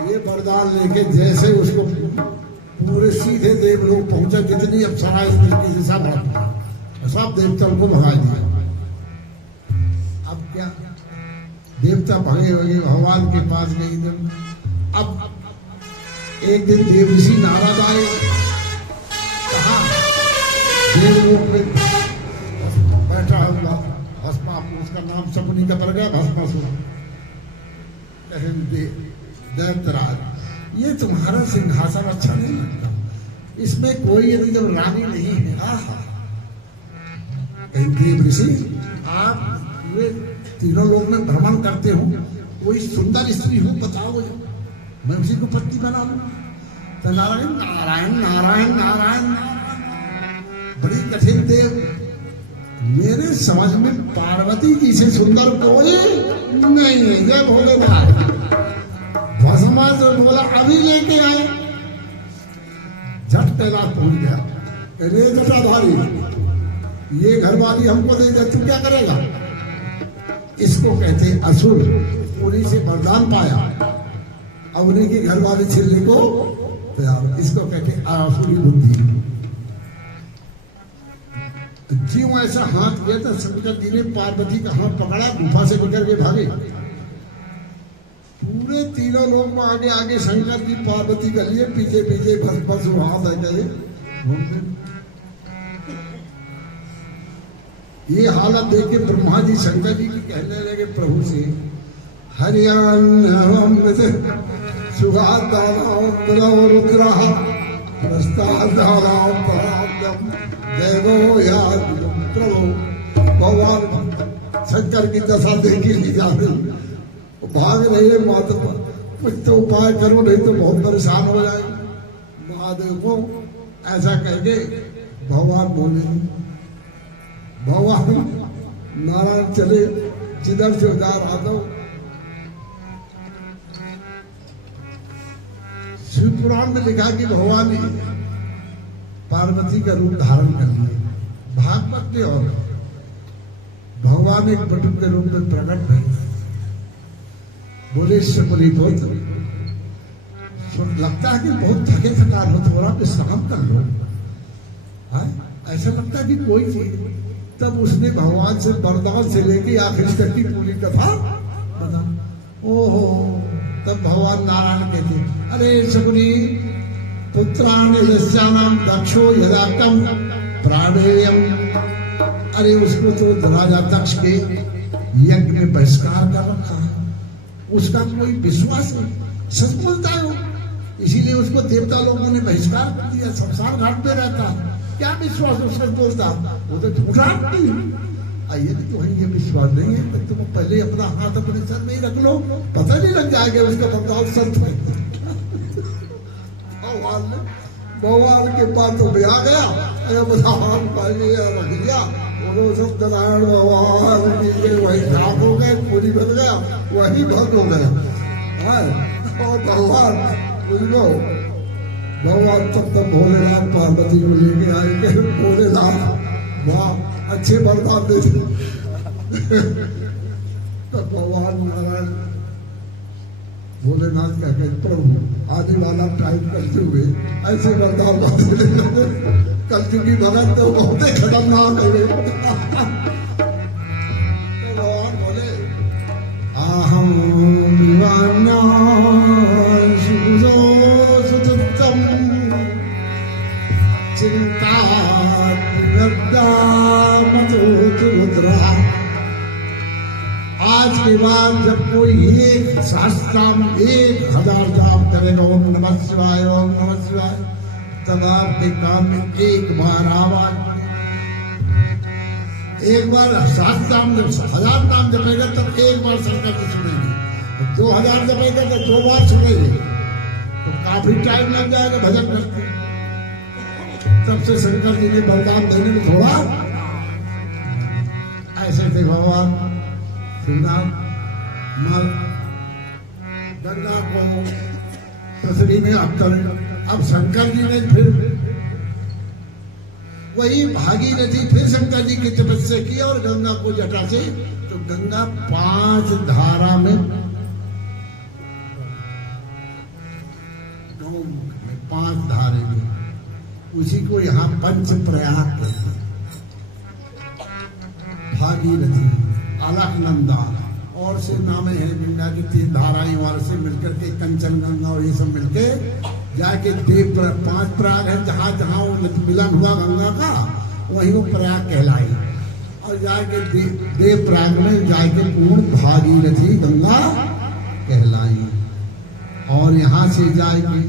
ये वरदान लेके जैसे उसको पूरे सीधे देवलोक पहुंचा, जितनी अप्सराएं की दिशा बढ़ा, सब देवताओं को भगा दिया। अब क्या देवता भागे हुए भगवान के पास गई। अब एक दिन देव ऋषि नारद आए, कहा देवलोक में बैठा हुआ भस्मा, उसका नाम शकुनी का पड़ गया भस्मासुर। दैत्यराज, ये तुम्हारा सिंहासन अच्छा नहीं लगता, इसमें कोई यदि जब रानी नहीं है। देव ऋषि आप ये तीनों लोग में भ्रमण करते हो, कोई सुंदर स्त्री हो बताओ, मैं उसी को पत्नी बना लूं। तो नारायण नारायण नारायण नारायण, बड़ी कठिन देव, मेरे समझ में पार्वती जी से सुंदर कोई नहीं है। ये भोलेनाथ भस्मा तो बोला अभी लेके आए, झट कैलाश पहुंच गया। रे जटाधारी, ये घरवाली हमको दे दे, तू क्या करेगा? इसको कहते असुर। उन्हीं से वरदान पाया, अब उन्हीं के घर वाले छिलने को तैयार, इसको कहते आसुरी बुद्धि। तो क्यों ऐसा हाथ किया था? शंकर जी ने पार्वती का हाथ पकड़ा, गुफा से निकल के भागे। पूरे तीनों लोग में आगे आगे शंकर जी, पार्वती कर लिए पीछे पीछे, बस बस हाथ आ गए घूमते। ये हालत देख के ब्रह्मा जी शंकर जी की कहने लगे प्रभु से, हरियाणा रुद्रा भगवान शंकर की दशा देखी ली जा रही, भाग रहे माता, कुछ तो उपाय करो नहीं तो बहुत परेशान हो जाए। महादेव को ऐसा कह के भगवान बोले, भगवान नारायण चले जिधर से उधार आ दो। शिव पुराण में लिखा कि भगवान ने पार्वती का रूप धारण कर लिए। भागवत में और भगवान एक बटुक के रूप में प्रकट हुए, बोले सुपुरी पुत्र, लगता है कि बहुत थके थकान हो, थोड़ा विश्राम कर लो। ऐसा लगता है कि कोई चीज। तब उसने भगवान से वरदान से लेके आखिर तक की पूरी कथा बता। ओहो, तब भगवान नारायण कहते, अरे शकुनी पुत्राण यस्यानाम दक्षो यदाकम प्राणेयम। अरे उसको तो राजा दक्ष के यज्ञ में बहिष्कार कर रखा है, उसका कोई विश्वास नहीं, सच बोलता है वो, इसीलिए उसको देवता लोगों ने बहिष्कार कर दिया, शमशान घाट पे रहता है। क्या विश्वास उसका बोलता, वो तो झूठा आदमी। आइए तुम्हें ये विश्वास नहीं है तो तुम पहले अपना हाथ अपने सर में ही रख लो, पता नहीं लग जाएगा उसका बदलाव संत है। भगवान के पास तो भी आ गया, हाथ पहले रख दिया, सब नारायण भगवान की वही खाक हो गए, पूरी बन गया, वही भंग हो गया। और भगवान बुझलो, भगवान तब तक भोलेनाथ पार्वती को लेके आए, भोलेनाथ वाह अच्छे वरदान दे। तब भगवान नारायण भोलेनाथ का कहते, प्रभु आने वाला टाइम करते हुए ऐसे वरदान कलयुगी भगत तो बहुत ही खतरनाक है। तो भगवान बोले, अहम चिंता आज के बाद जब कोई एक शास्त्राम 1000 जाप करेगा, ओम नमः शिवाय ओम नमः शिवाय, तब आपके काम में एक बार आवाज, एक बार शास्त्राम जब 1000 नाम जपेगा तब एक बार शंकर जी सुनेंगे, 2000 जपेगा तो 2 बार सुनेंगे, तो काफी टाइम लग जाएगा भजन करते। तब से शंकर जी ने वरदान देने में थोड़ा ऐसे थे भगवान शिवनाथ। गंगा को पृथ्वी में अब शंकर जी ने फिर वही भागीरथी, फिर शंकर जी की तपस्या की और गंगा को जटा से, तो गंगा 5 धारा में, 5 धारे में, उसी को यहाँ पंच प्रयाग कहते हैं। भागीरथी, अलकनंदा और से नामे है गंगा की 3 धाराएं, और से मिलकर के कंचन गंगा और ये सब मिलके जाके 5 प्रयाग है, जहाँ जहाँ वो मिलन हुआ गंगा का वही वो प्रयाग कहलाई, और जाके देव प्रयाग में जाके पूर्ण भागीरथी गंगा कहलाई। और यहाँ से जाएगी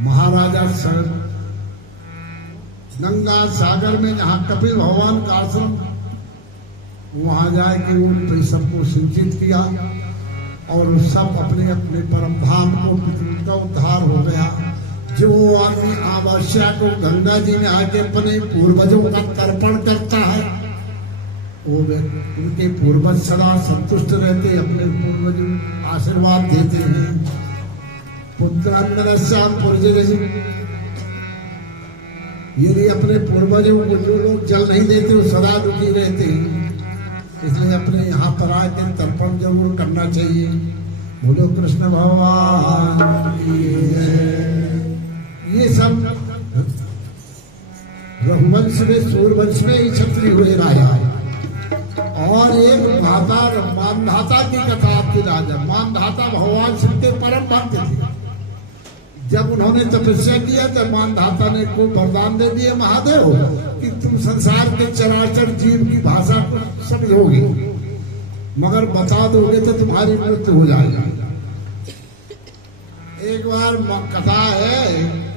महाराजा गंगा सागर में जहाँ कपिल भगवान का आश्रम, वहां जाके उन सबको सिंचित किया और सब अपने अपने परम धाम को, का उद्धार हो गया। जो आदमी आवश्यक को गंगा जी में आके अपने पूर्वजों का तर्पण करता है, वो उनके पूर्वज सदा संतुष्ट रहते, अपने पूर्वजों आशीर्वाद देते हैं। पुत्रान्नश्याम पुरजरहि, यदि अपने पूर्वजों को जो लोग जल नहीं देते वो सदा दुखी रहते हैं। इसलिए अपने यहाँ पर आके तर्पण जरूर करना चाहिए। बोलो कृष्ण भगवान की जय। ये सब रघुवंश में सूर्यवंश में ही क्षत्रिय हुए राजा। और एक मानधाता की कथा आपकी राजा। मानधाता भगवान शिव के परम भक्त थे। जब उन्होंने तपस्या किया तो मानधाता ने को वरदान दे दिए महादेव कि तुम संसार के चराचर जीव की भाषा को समझोगे, मगर बता दोगे तो तुम्हारी मृत्यु हो जाएगी। एक बार कथा है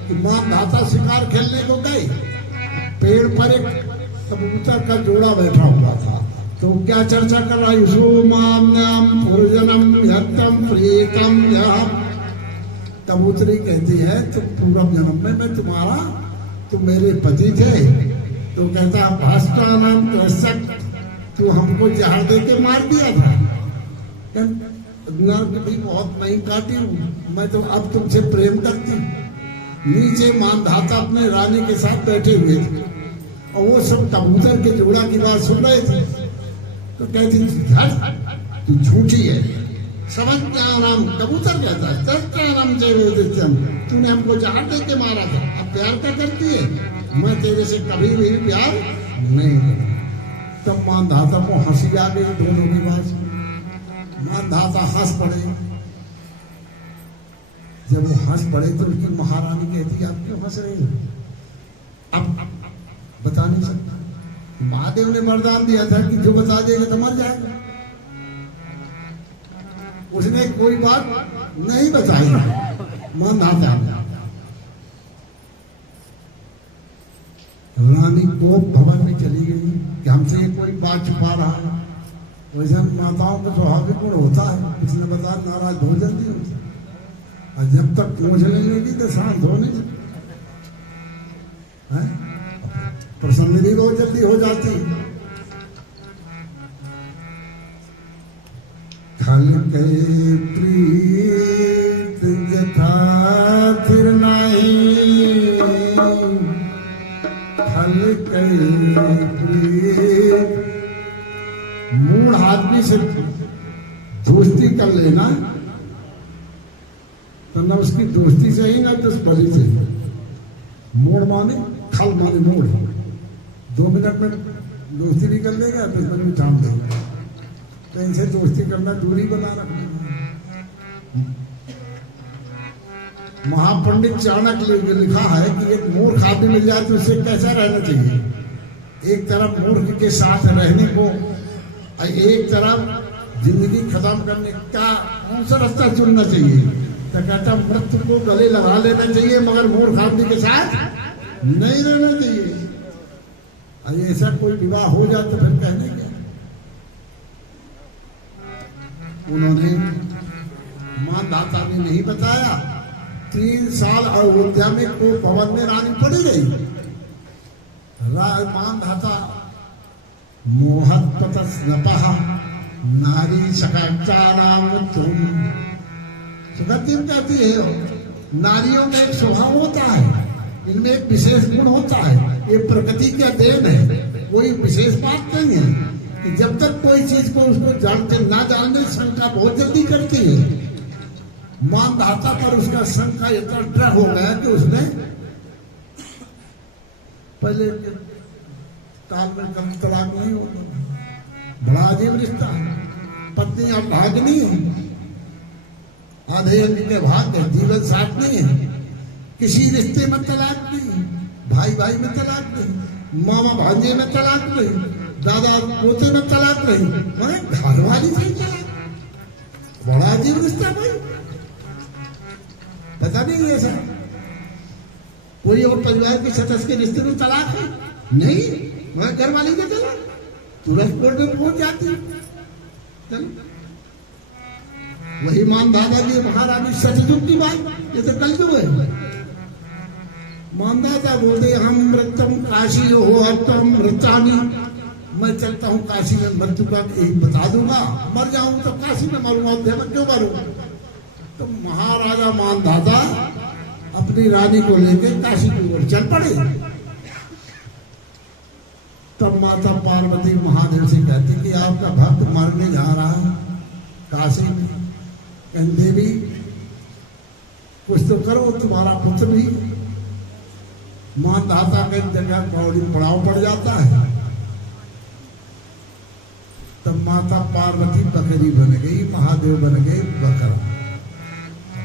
कि मानधाता शिकार खेलने को गए। पेड़ पर एक कबूतर का जोड़ा बैठा हुआ था। तो क्या चर्चा कर रहा है? सोमाम्यम पूर्जनम यत्तम प्रीतम यह। कबूतरी कहती है तो पूर्व जन्म में मैं तुम मेरे पति थे। तो कहता भास्करानाम तू हमको जहर दे के मार दिया था। नर्क भी बहुत नहीं काटी हूँ मैं तो अब तुमसे प्रेम करती हूँ। नीचे मानधाता अपने रानी के साथ बैठे हुए थे और वो सब कबूतर के जोड़ा की बात सुन रहे थे। तो कहती तू झूठी है। समझ नाम कबूतर कहता है सत्यानाम जयम, तूने हमको जहर दे के मारा था, अब प्यार क्या करती है? मैं तेरे से कभी भी प्यार नहीं करता। तब मानधाता को हंसी आ गई दोनों की बात। मानधाता हंस पड़े। जब वो हंस पड़े तो उनकी महारानी कहती आप क्यों हंस रही हो? अब बता नहीं सकता। महादेव ने वरदान दिया था कि जो बता देगा तो मर जाएगा। उसने कोई बात नहीं बताई। मानधाता रानी को भवन में चली गई कि हमसे ये कोई बात छुपा रहा है। वैसे माताओं का स्वाभाविक गुण होता है, इसने बता नाराज हो जल्दी होती। और जब तक पूछ लेगी तो शांत होने प्रसन्न भी बहुत जल्दी हो जाती। खल के प्रीत जथा थिर नहीं, खल के प्रीत। मूड आदमी से दोस्ती कर लेना तो न उसकी दोस्ती से ही ना दुश्मनी से। मोड़ माने खल माने मोड़। 2 मिनट में दोस्ती भी कर लेगा, 10 मिनट में जान देगा। तो इनसे दोस्ती करना दूरी बना रखना। महापंडित चाणक्य ने लिखा है कि एक मूर्ख आदमी मिल जाए तो उससे कैसा रहना चाहिए? एक तरफ मूर्ख के साथ रहने को, एक तरफ जिंदगी खत्म करने का कौन सा रास्ता चुनना चाहिए? तो कहता मृत्यु को गले लगा लेना चाहिए, मगर मूर्ख आदमी के साथ नहीं रहना चाहिए। ऐसा कोई विवाह हो जाए तो फिर कहने क्या? उन्होंने मानधाता ने नहीं बताया। 3 साल अयोध्या में को भवन में रानी पड़ी रही। मानधाता मोहत पतस्नपः नारी सकाचाराम तुम। सुगंधिम कहती है नारियों का एक स्वभाव होता है, इनमें एक विशेष गुण होता है। ये प्रकृति का देन है, कोई विशेष बात नहीं है कि जब तक कोई चीज को उसको जानते ना जानने शंका बहुत जल्दी करती है। मानधाता पर उसका शंका इतना डर हो गया कि उसने पहले काल में कम तलाक नहीं होता। बड़ा अजीब रिश्ता है। पत्नी अब भागनी है, आधे अंग के भाग है, जीवन साथ नहीं है। किसी रिश्ते में तलाक नहीं, भाई भाई में तलाक नहीं, मामा भांजे में तलाक नहीं, दादा पोते में तलाक नहीं, मगर घर वाली से तलाक। बड़ा अजीब रिश्ता भाई। पता नहीं ऐसा कोई और परिवार के सदस्य के रिश्ते में तलाक है? नहीं, मगर घर वाली का तलाक तुरंत कोर्ट में पहुंच जाती है। वही मानधाता जी महारानी सतयुग की बात, ये तो कल जो है। मानधाता बोलते हम मृत्यम काशी जो हो तुम मृतानी। मैं चलता हूँ काशी में मृत्यु का बता दूंगा, मर जाऊं तो काशी में मरूंगा, अयोध्या में क्यों मरूं? तो महाराजा मानधाता अपनी रानी को लेकर काशी की ओर चल पड़े। तब माता पार्वती महादेव से कहती कि आपका भक्त मरने जा रहा है काशी में। कहते देवी कुछ तो करो, तुम्हारा पुत्र भी मानधाता के जगह कौड़ी पड़ाव पड़ जाता है। तब माता पार्वती बकरी बन गई, महादेव बन गए बकरा।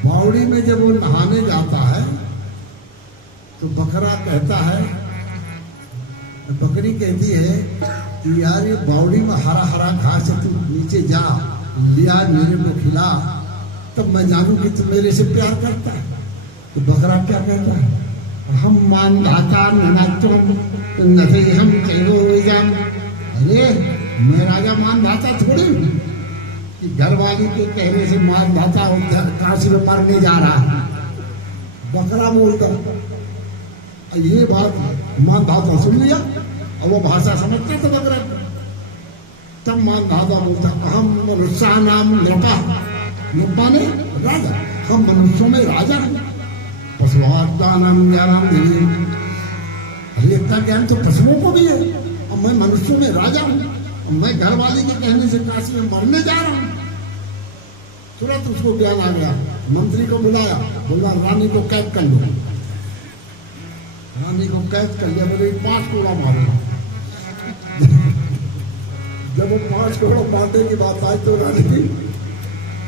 बावड़ी में जब वो नहाने जाता है तो बकरा कहता है, बकरी कहती है कि यार ये बावड़ी में हरा हरा घास है, तू नीचे जा लिया मेरे को खिला, तब मैं जानू कि तू मेरे से प्यार करता है। तो बकरा क्या कहता है, हम मानधाता हम अरे मैं राजा मानधाता थोड़ी हूँ कि घरवाली के कहने से मानधाता काशी में मरने जा रहा है। बकरा बोलता ये बात मानधाता सुन लिया और वो भाषा समझता था बकरा। तब मानधाता बोलता हम मनुष्य नाम नृपा, नृपा ने राजा, हम मनुष्यों में राजा हैं। पशुआत्मानम ज्ञानम देवी, अरे इतना ज्ञान तो पशुओं को भी है, और मैं मनुष्यों में राजा हूँ, और मैं घरवाली के कहने से काशी में मरने जा रहा हूँ। तुरंत उसको ज्ञान आ गया, मंत्री को बुलाया, बोला रानी को कैद कर लो। रानी को कैद कर लिया, बोले 5 कोड़ा मारो। जब वो 5 कोड़ा मारने की बात आई तो रानी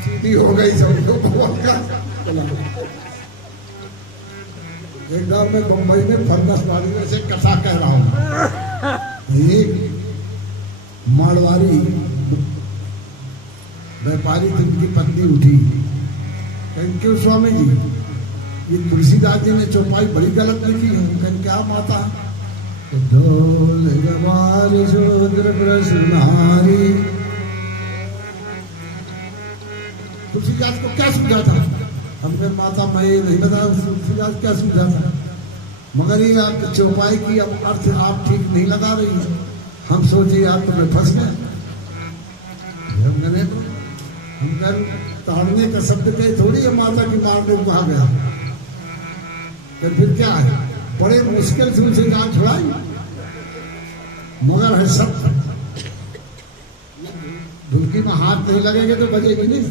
सीधी हो गई, सबको भगवान का चला। एक बार मैं बम्बई में फर्नस वाली में से कथा कह रहा हूँ। एक मारवाड़ी व्यापारी जिनकी पत्नी उठी, क्यों स्वामी जी ये तुलसीदास जी ने चौपाई बड़ी गलत लिखी है। कहीं क्या माता, ढोल गवार शूद्र प्रसुनारी। तुलसीदास को क्या समझा था? हमने माता मैं नहीं बताया तुलसीदास क्या समझा था, मगर ये आप चौपाई की अब अर्थ आप ठीक नहीं लगा रही है। हम सोचे आप तो फंस गए। हम ताड़ने का शब्द कहे थोड़ी है माता की मारने को कहा गया। तो फिर क्या है, बड़े मुश्किल से उनसे जान छुड़ाई, मगर है सब ढुलकी में हाथ नहीं लगेंगे तो बजेगी नहीं।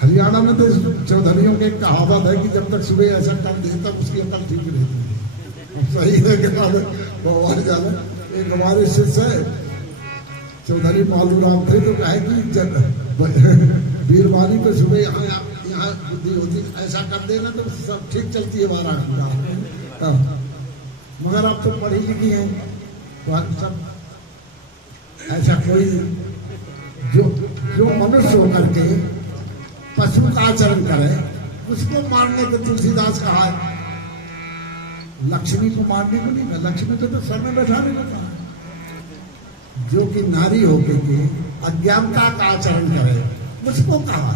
हरियाणा में तो चौधरियों के कहावत है कि जब तक सुबह ऐसा कर दे तक उसकी अकल ठीक रहती है। अब सही है कि भगवान जाने। एक हमारे शिष्य है चौधरी मालूराम थे, तो कहे कि जब वीरवानी को सुबह यहाँ बुद्धि होती ऐसा कर देना तो सब ठीक चलती है 12 घंटा। मगर आप तो पढ़ी लिखी हैं, तो सब ऐसा कोई जो मनुष्य होकर के पशु का आचरण करे उसको मारने को तुलसीदास कहा है। लक्ष्मी को मारने को नहीं, लक्ष्मी को तो सर में बैठाने को कहा। जो कि नारी होके के अज्ञानता का आचरण करे उसको कहा,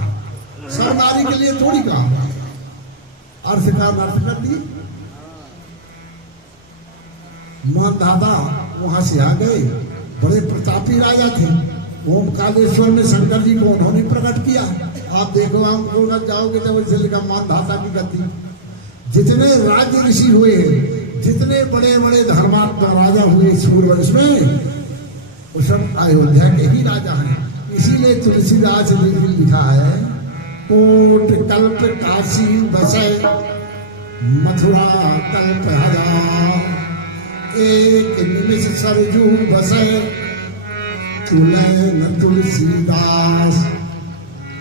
सब नारी के लिए थोड़ी कहा। अर्थ का अर्थ कर दी। मानधाता वहां से आ गए, बड़े प्रतापी राजा थे। ओमकारेश्वर में शंकर जी को उन्होंने प्रकट किया। आप देखो आप जाओगे तो वैसे लिखा मानधाता की गति। जितने राज्य ऋषि हुए, जितने बड़े बड़े धर्मात्मा राजा हुए सूर्यवंश में, वो सब अयोध्या के ही राजा हैं। इसीलिए तुलसीदास ने लिखा है, कोट कल्प काशी बसे मथुरा कल्प हजार, एक निमिष सरजू बसे तुले न तुलसीदास।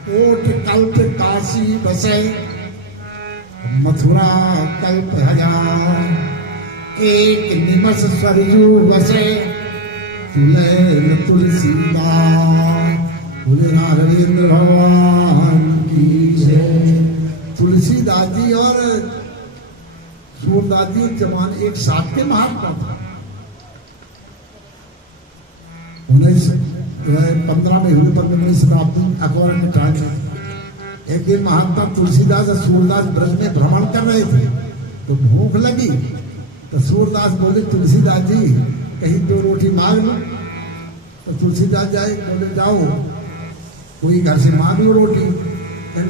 कोट कल्प काशी बसे मथुरा कल्प हजार, एक निमिष सरजू बसे तुले न तुलसीदास। बोले राघवेंद्र भगवान की जय। तुलसीदास जी और सूरदास जी जमान एक साथ के महात्मा था। 1915 में हुई 15वीं शताब्दी अकबर के टाइम में। एक दिन महात्मा तुलसीदास और सूरदास ब्रज में भ्रमण कर रहे थे, तो भूख लगी। तो सूरदास बोले तुलसीदास जी कहीं 2 रोटी मांग लो। तो तुलसीदास जाए, बोले जाओ कोई घर से मांग लो रोटी।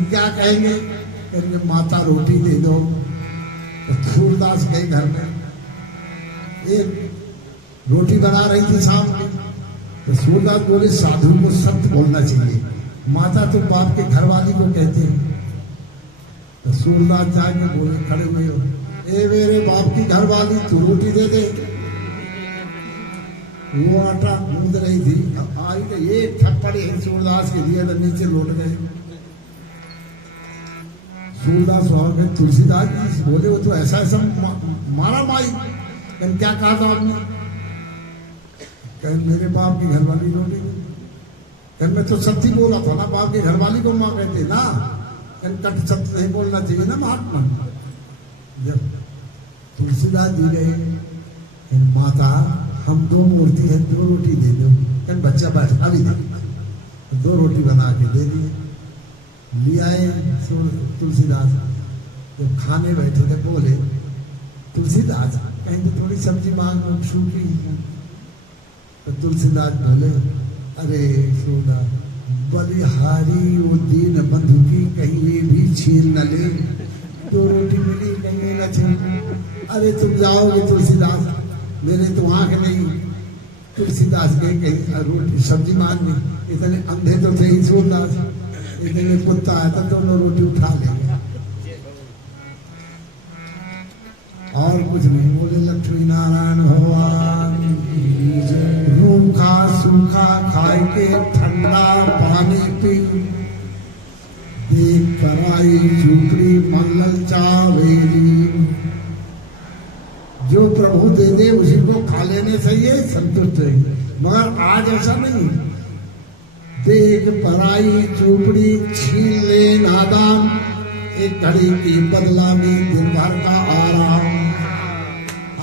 क्या कहेंगे? कहेंगे माता रोटी दे दो। तो सूरदास गए घर में, एक रोटी बना रही थी शाम की, तो सूरदास बोले साधु को सत्य बोलना चाहिए, माता तो बाप के घरवाली को कहते हैं। तो सूरदास जाके बोले, खड़े हुए हो, ए मेरे बाप की घरवाली तू रोटी दे दे। वो आटा गूंद रही थी, आई तो एक थप्पड़ ही सूरदास के दिए तो नीचे लौट गए। सूरदास वहां गए, तुलसीदास जी बोले वो तो ऐसा ऐसा मारा माई, क्या कहा था आपने? कहीं मेरे बाप की घरवाली रोटी दी, कहीं मैं तो सत्य बोला था ना, बाप की घरवाली को मां कहते ना, कहीं कट सत्य नहीं बोलना चाहिए ना महात्मा। जब तुलसीदास जी गए, माता हम दो मूर्ति है, दो रोटी दे दो, कहीं बच्चा बैठा भी नहीं, दो रोटी बना के दे दिए, ले आए तुलसीदास। जब खाने बैठे थे बोले, तुलसीदास कहीं तो थोड़ी सब्जी मांग सूखी। तो तुलसीदास बोले, अरे सोना बलिहारी वो दीन बंधु की कहीं ये भी छीन न ले, दो रोटी मिली कहीं न छीन। अरे तुम जाओगे तुलसीदास, मेरे तो आंख नहीं। तुलसीदास गए कहीं रोटी सब्जी मांगने, इतने अंधे तो थे ही सूरदास, इतने कुत्ता आया था दोनों रोटी उठा लेंगे और कुछ नहीं। बोले लक्ष्मी नारायण भगवान, रूखा सूखा खाए के ठंडा पानी पी, देख कराई झूपड़ी मंगल चावेरी। जो प्रभु दे दे उसी को खा लेने से ये संतुष्ट है, मगर आज ऐसा नहीं। देख पराई चूपड़ी छीन ले नादान, एक घड़ी की बदला में दिन भर का आराम।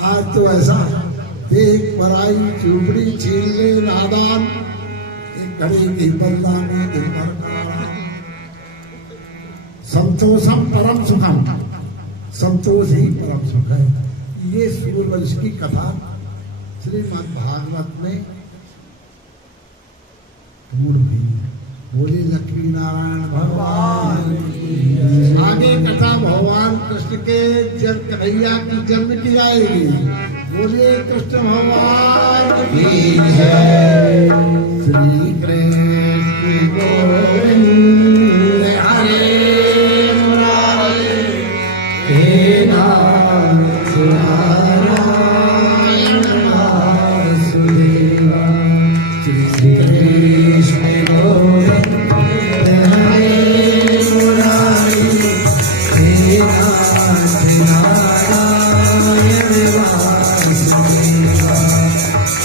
आज तो ऐसा, देख पराई चूपड़ी छीन ले नादान, एक घड़ी की बदला में दिन भर का आराम। संतोषम परम सुखम, संतोष ही परम सुख है। ये सूर्यवंश की कथा श्रीमद् भागवत में बोले लक्ष्मी नारायण भगवान। आगे कथा भगवान कृष्ण के जब कन्हैया की जन्म की आएगी। बोले कृष्ण भगवान की जय। श्री कृष्ण गोविंद हरे मुरारे, हे नाम नारायण वासुदेवा। श्री कृष्ण गोविंद हरे मुरारे, हे नाथ नारायण वासुदेवा।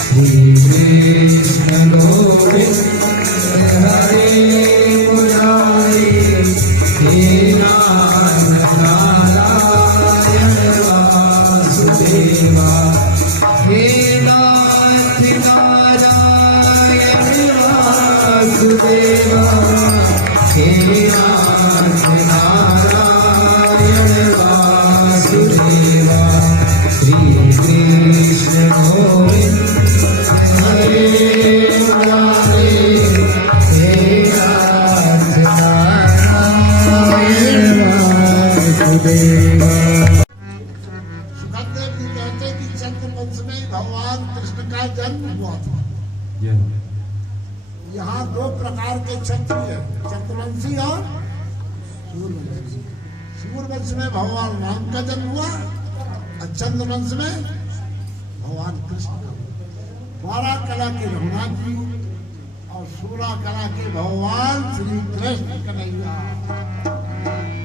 श्री कृष्ण गोविंद हरे मुरारे, हे नाथ नारायण वासुदेवा। हे नाथ नारायण वासुदेवा, हे नाथ नारायण वासुदेवा। श्री कृष्ण गोविंद हरे मुरारे, हे नाथ नारायण वासुदेवा। सुखदेव जी कहते कि चंद्रवंश में भगवान कृष्ण का जन्म हुआ था। यहाँ दो प्रकार के क्षत्रिय, चंद्रवंशी और सूर्यवंशी। सूर्यवंश में भगवान राम का जन्म हुआ और चंद्रवंश में भगवान कृष्ण का। 12 कला के रघुनाथ जी और 16 कला के भगवान श्री कृष्ण कन्हैया।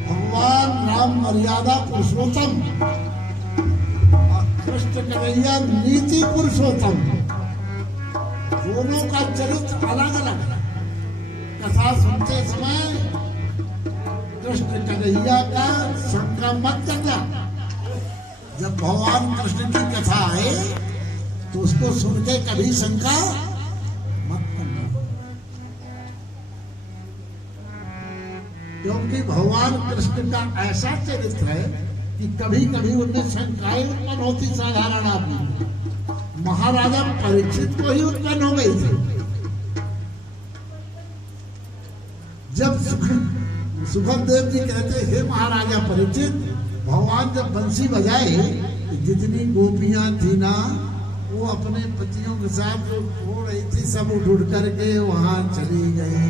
भगवान राम मर्यादा पुरुषोत्तम और कृष्ण कन्हैया नीति पुरुषोत्तम। दोनों का चरित्र अलग अलग है। कथा सुनते समय कृष्ण कन्हैया का शंका मत करना। जब भगवान कृष्ण की कथा आए तो उसको सुन के कभी शंका मत करना, क्योंकि भगवान कृष्ण का ऐसा चरित्र है कि कभी कभी उनमें शंकाएं उत्पन्न होती साधारण आदमी। महाराजा परीक्षित को ही उत्पन्न हो गई थी। जब सुखदेव जी कहते, हे महाराजा परीक्षित, भगवान जब बंसी बजाए, जितनी गोपियां थी ना, वो अपने पतियों के साथ जो हो रही थी, सब उठ करके वहां चली गई।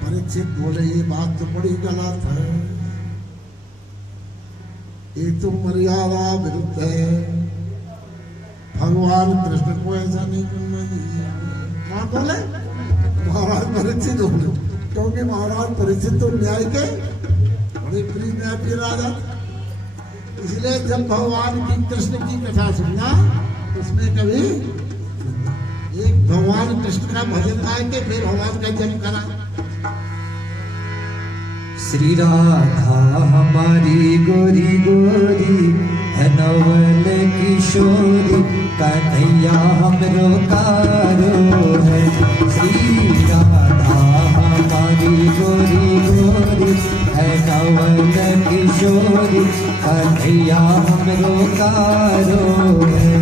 परीक्षित बोले, ये बात तो बड़ी गलत है, ये तो मर्यादा विरुद्ध है, भगवान कृष्ण को ऐसा नहीं करना चाहिए। कौन बोले? महाराज परीक्षित बोले, क्योंकि महाराज परीक्षित तो न्याय के बड़े प्रिय न्याय राजा। इसलिए जब भगवान की कृष्ण की कथा सुनना, उसमें कभी एक भगवान कृष्ण का भजन गा के फिर भगवान का जन्म करा। श्री राधा हमारी गोरी गोरी है, नवल किशोरी कन्हैया हमरो कारो है। श्री राधा हमारी गोरी गोरी है, नवल किशोरी कन्हैया हमरो कारो है।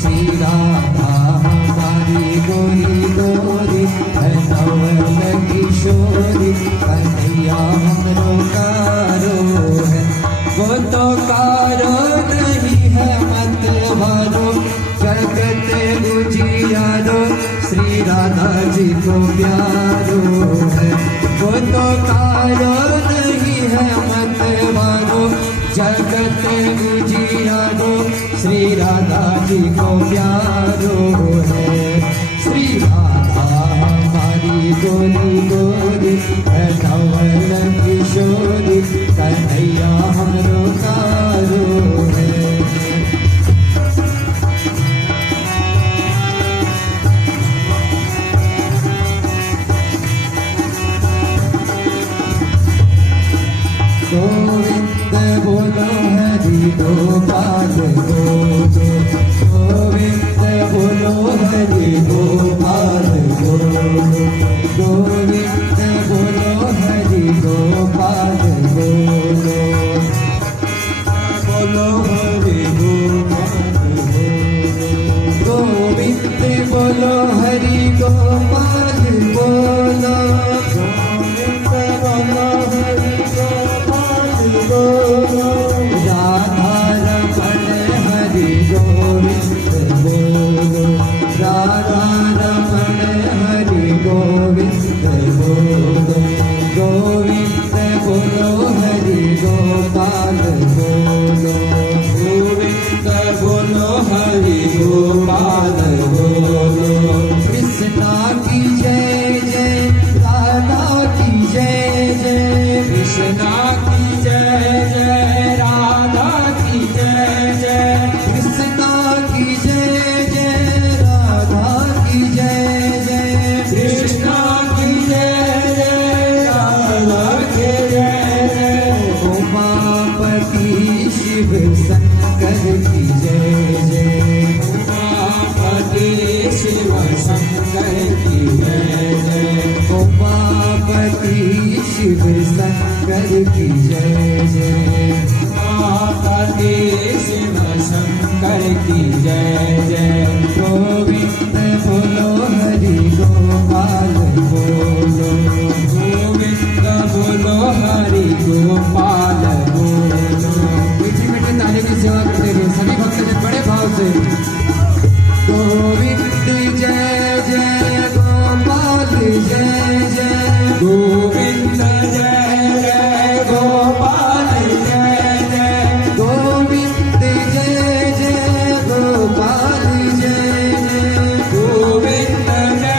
श्री राधा हमारी गोरी गोरी है, नवल किशोरी कन्हैया हमरो कारो है। वो तो कारो नहीं है मत भरो, जगत उजियारो श्री राधा जी को प्यारो है। वो तो कारो नहीं है मत भरो, जगत उजियारो श्री राधा जी को प्यारो है। श्री राधा हमारी गोरी गोरी है, नवल किशोरी कन्हैया हमरो कारो है। गोविंद बोलो हरि गोपाल बोलो, गोविंद बोलो हरि गोपाल बोलो, गोविंद बोलो हरि गोपाल बोलो, बोलो हरि गोपाल बोलो, गोविंद बोलो हरि गोपाल बोलो, गोविंद बोलो हरि राधा रमण हरि गोविंद बोलो, राधा रमण हरि गोविंद बोलो, गोविंद बोलो हरि गोपाल बोलो, गोविंद बोलो हरि गोपाल बोलो। कृष्णा की जय जय, राधा की जय जय, कृष्णा की जय जय, राधा की जय जय, कृष्णा की जय जय, राधा की जय जय, कृष्णा की जय जय, राधा की जय जय। उमापति शिव शंकर की जय जय, उमापति शिव शंकर की जय जय, उमापति शिव शंकर की जय जय, उमापति शिव शंकर की जय जय। गोविंद बोलो हरि गोपाल बोलो, गोविंद बोलो हरि गोपाल बोलो। मीठी मीठी ताली की सेवा करते हुए सभी भक्तजन बड़े भाव से गोविंद जय जय, गोपाल जय जय, गोविंद जय जय, गोपाल जय जय, गोविंद जय जय, गोपाल जय जय, गोविंद जय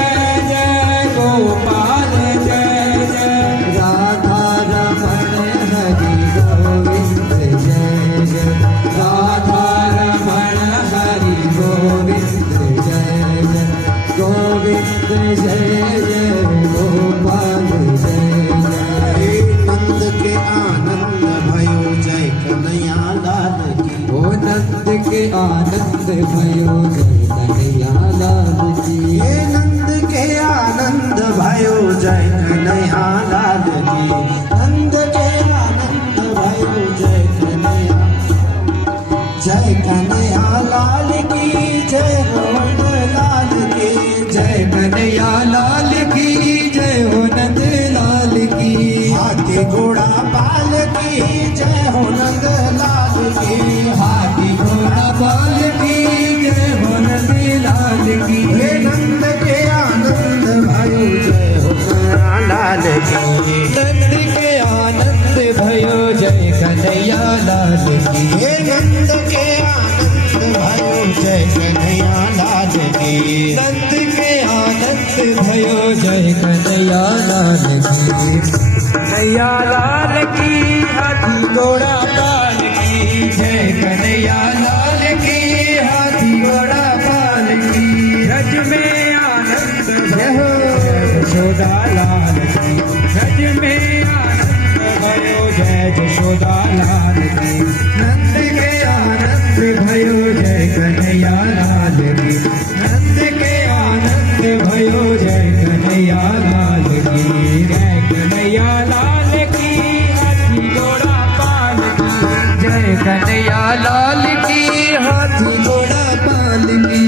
जय, गोपाल जय जय। राधा रमण हरि गोविंद जय जय, राधा रमण हरि गोविंद जय जय, गोविंद जय जय, गोपाल जय जय। नंद के आनंद भयो जय कन्हैया लाल की, ओ नंद के आनंद भयो जय कन्हैया लाल की, ये नंद के आनंद भयो जय कन्हैया लाल की, नंद के आनंद भयो जय कन्हैया, जय कन्हैया लाल की जय हो लाल की, जय कन्हैया लाल की जय हो नंद लाल की। हाथी घोड़ा पाल की की नंद के आनंद भयो जय कन्हैया लाल की। कन्हैया लाल की हाथी घोड़ा पाल की जय कन्हैया लाल की हाथी घोड़ा पाल की रज में आनंद भयो यशोदा लाल की रज में आनंद भयो जय यशोदा लाल की नंद के आनंद भयो जय कन्हैया लाल की नंद के आनंद भयो जय कन्हैया लाल की जय कन्हैया लाल की हाथी घोड़ा पाल की जय कन्हैया लाल की हाथी घोड़ा पाल की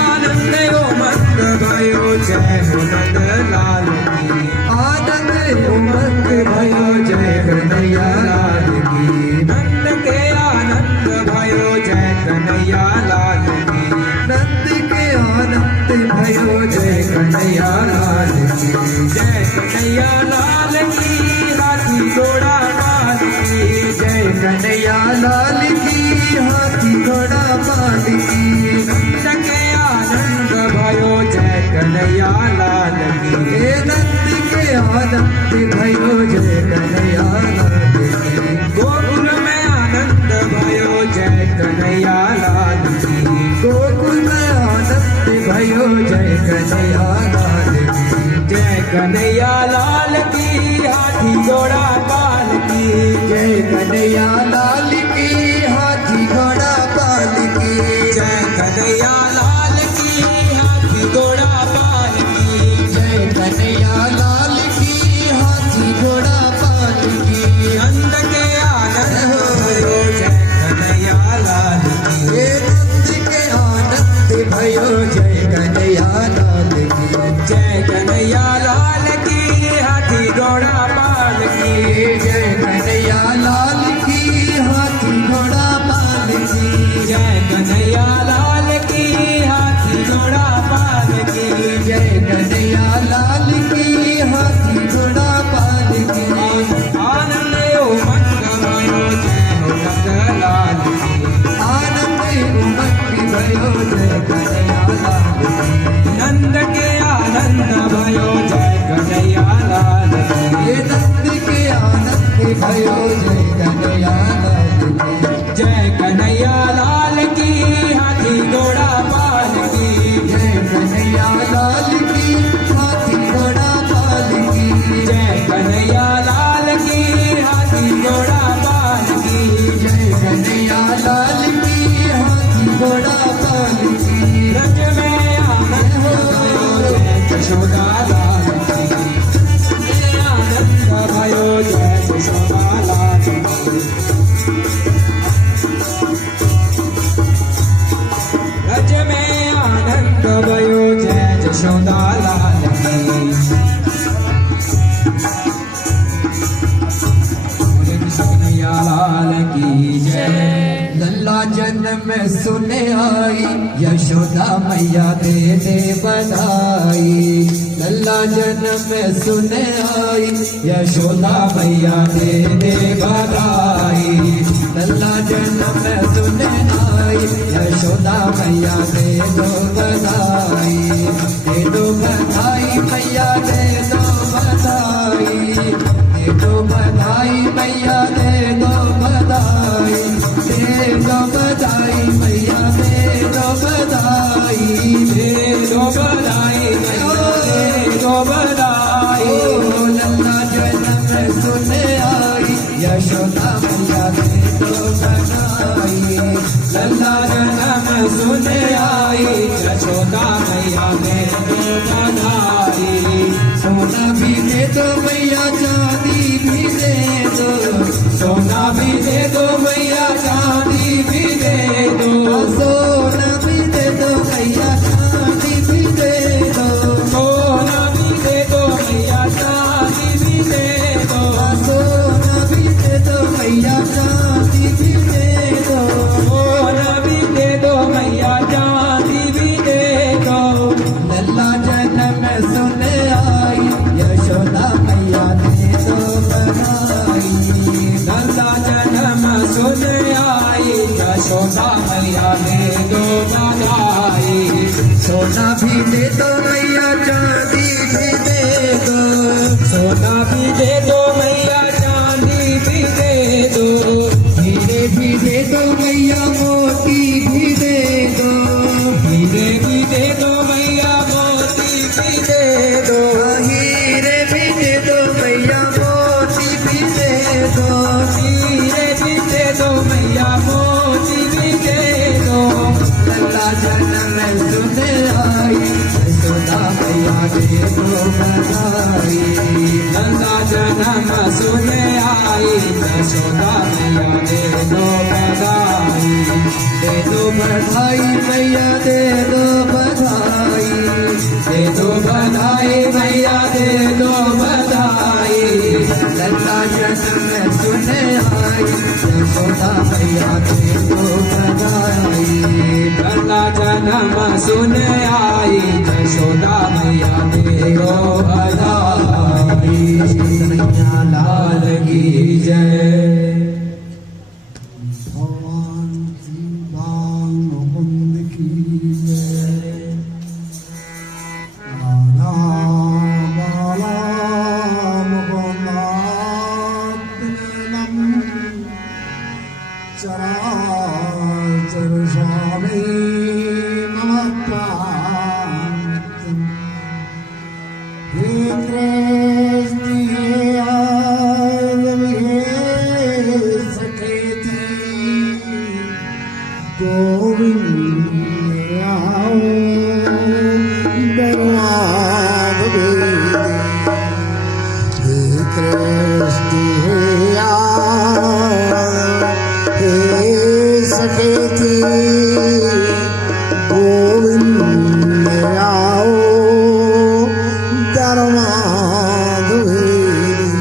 आनंद उमंग भयो जय नंद लाल की आनंद उमंग भयो जय कन्हैया लाल की नंद के आनंद भयो जय कन्हैया लाल की नंद के आनंद भयो जय कन्हैया लाल की जय कन्हैया लाल की हाथी घोड़ा पाल की जय कन्हैया लाल की हाथी घोड़ा पाल की नंद के आनंद भयो जय कन्हैया लाल की नंद के आनंद भयो जय कन्हैया लाल की गोकुल में आनंद भयो जय कन्हैया लाल की गोकुल में आनंद भयो जय कन्हैया लाल की जय कन्हैया लाल की हाथी घोड़ा पाल की जय कन्हैया लाल की हाथी घोड़ा पाल की जय कन्हैया लाल की हाथी घोड़ा पाल की जय कन्हैया लाल की हाथी घोड़ा पाल की नंद के आनंद भयो जय कन्हैया लाल की नंद के आनंद भयो जय कन्हैया लाल की जय कन्हैया लाल की हाथी घोड़ा पाल की जय कन्हैया लाल की हाथी घोड़ा पाल की जय कन्हैया लाल की हाथी घोड़ा पाल की जय कन्हैया लाल की हाथी घोड़ा पाल की आनंद उमंग भयो जय नंद लाल की आनंद उमंग भयो जय कन्हैया लाल की नंद के आनंद भयो जय कन्हैया लाल की नंद के आनंद भयो जय कन्हैया लाल की जय कन्हैया लाल की हाथी घोड़ा पाल की जय कन्हैया लाल की हाथी घोड़ा पाल की जय कन्हैया लाल की हाथी घोड़ा पाल की जय कन्हैया लाल की हाथी घोड़ा पाल की रज में आनंद भयो जय यशोदा लाल की आनंद भयो जय यशोदा लाल की रज में आनंद भयो जय यशोदा लाल की कन्हैया लाल की जय लल्ला जन्म में सुने आई यशोदा मैया दे दे बधाई। लल्ला जन्म में सुने आई यशोदा मैया दे दे बधाई। लल्ला जन्म में सुने आई यशोदा मैया दे दो बधाई। दे दो बधाई मैया दे दो बधाई। दे दो बधाई मैया दे दो बधाई। दे दो बधाई मैया दे दो बधाई। दे दो बधाई मैया दे दो बधाई। ओ लल्ला जन्म में सुने आई यशोदा मैया दे दो बधाई। लल्ला जन्म में सुने आई यशोदा मैया दे दो बधाई। सोना भी दे दो मैया चांदी भी दे दो। सोना भी दे दो मैया चांदी भी दे दो। सोना भी दे दो मैया चांदी भी दे दो। सोना भी दे दो मैया चांदी भी दे दो। सोना भी दे दो मैया चांदी भी दे दो। सोना भी दे दो मैया चांदी भी दे दो। लल्ला जन्म में सुने आई यशोदा मैया दे दो सोना भी दे दो मैया चांदी भी दे दो, सोना भी दे दो मैया चांदी भी दे दो, हीरे भी दे दो मैया मोती भी दे दो, हीरे भी दे दो मैया मोती भी दे दो, हीरे भी दे दो मैया मोती भी दे दो, हीरे भी दे दो मैया मोती भी दे दो। लल्ला जन्म सुने आई यशोदा मैया दे दो बधाई, लल्ला जन्म सुने आई यशोदा मैया दे दो बधाई, दे दो बधाई मैया दे दो बधाई, दे दो बधाई मैया दे दो बधाई, लल्ला जन्म सुने आई यशोदा मैया दे दो बधाई, लल्ला जन्म सुने आई यशोदा मैया दे दो बधाई। कन्हैया लाल की जय। भगवान श्री राम मुकुंद की जय। राधा बाला मुकुंदात्मनम चराचर स्वामी नमस्कारं। हे कृष्ण हे यादव हे सखेती गोविंद आओ बलवान बेदी। हे कृष्ण हे यादव हे सखेती गोविंद आओ दरवाद वेदी।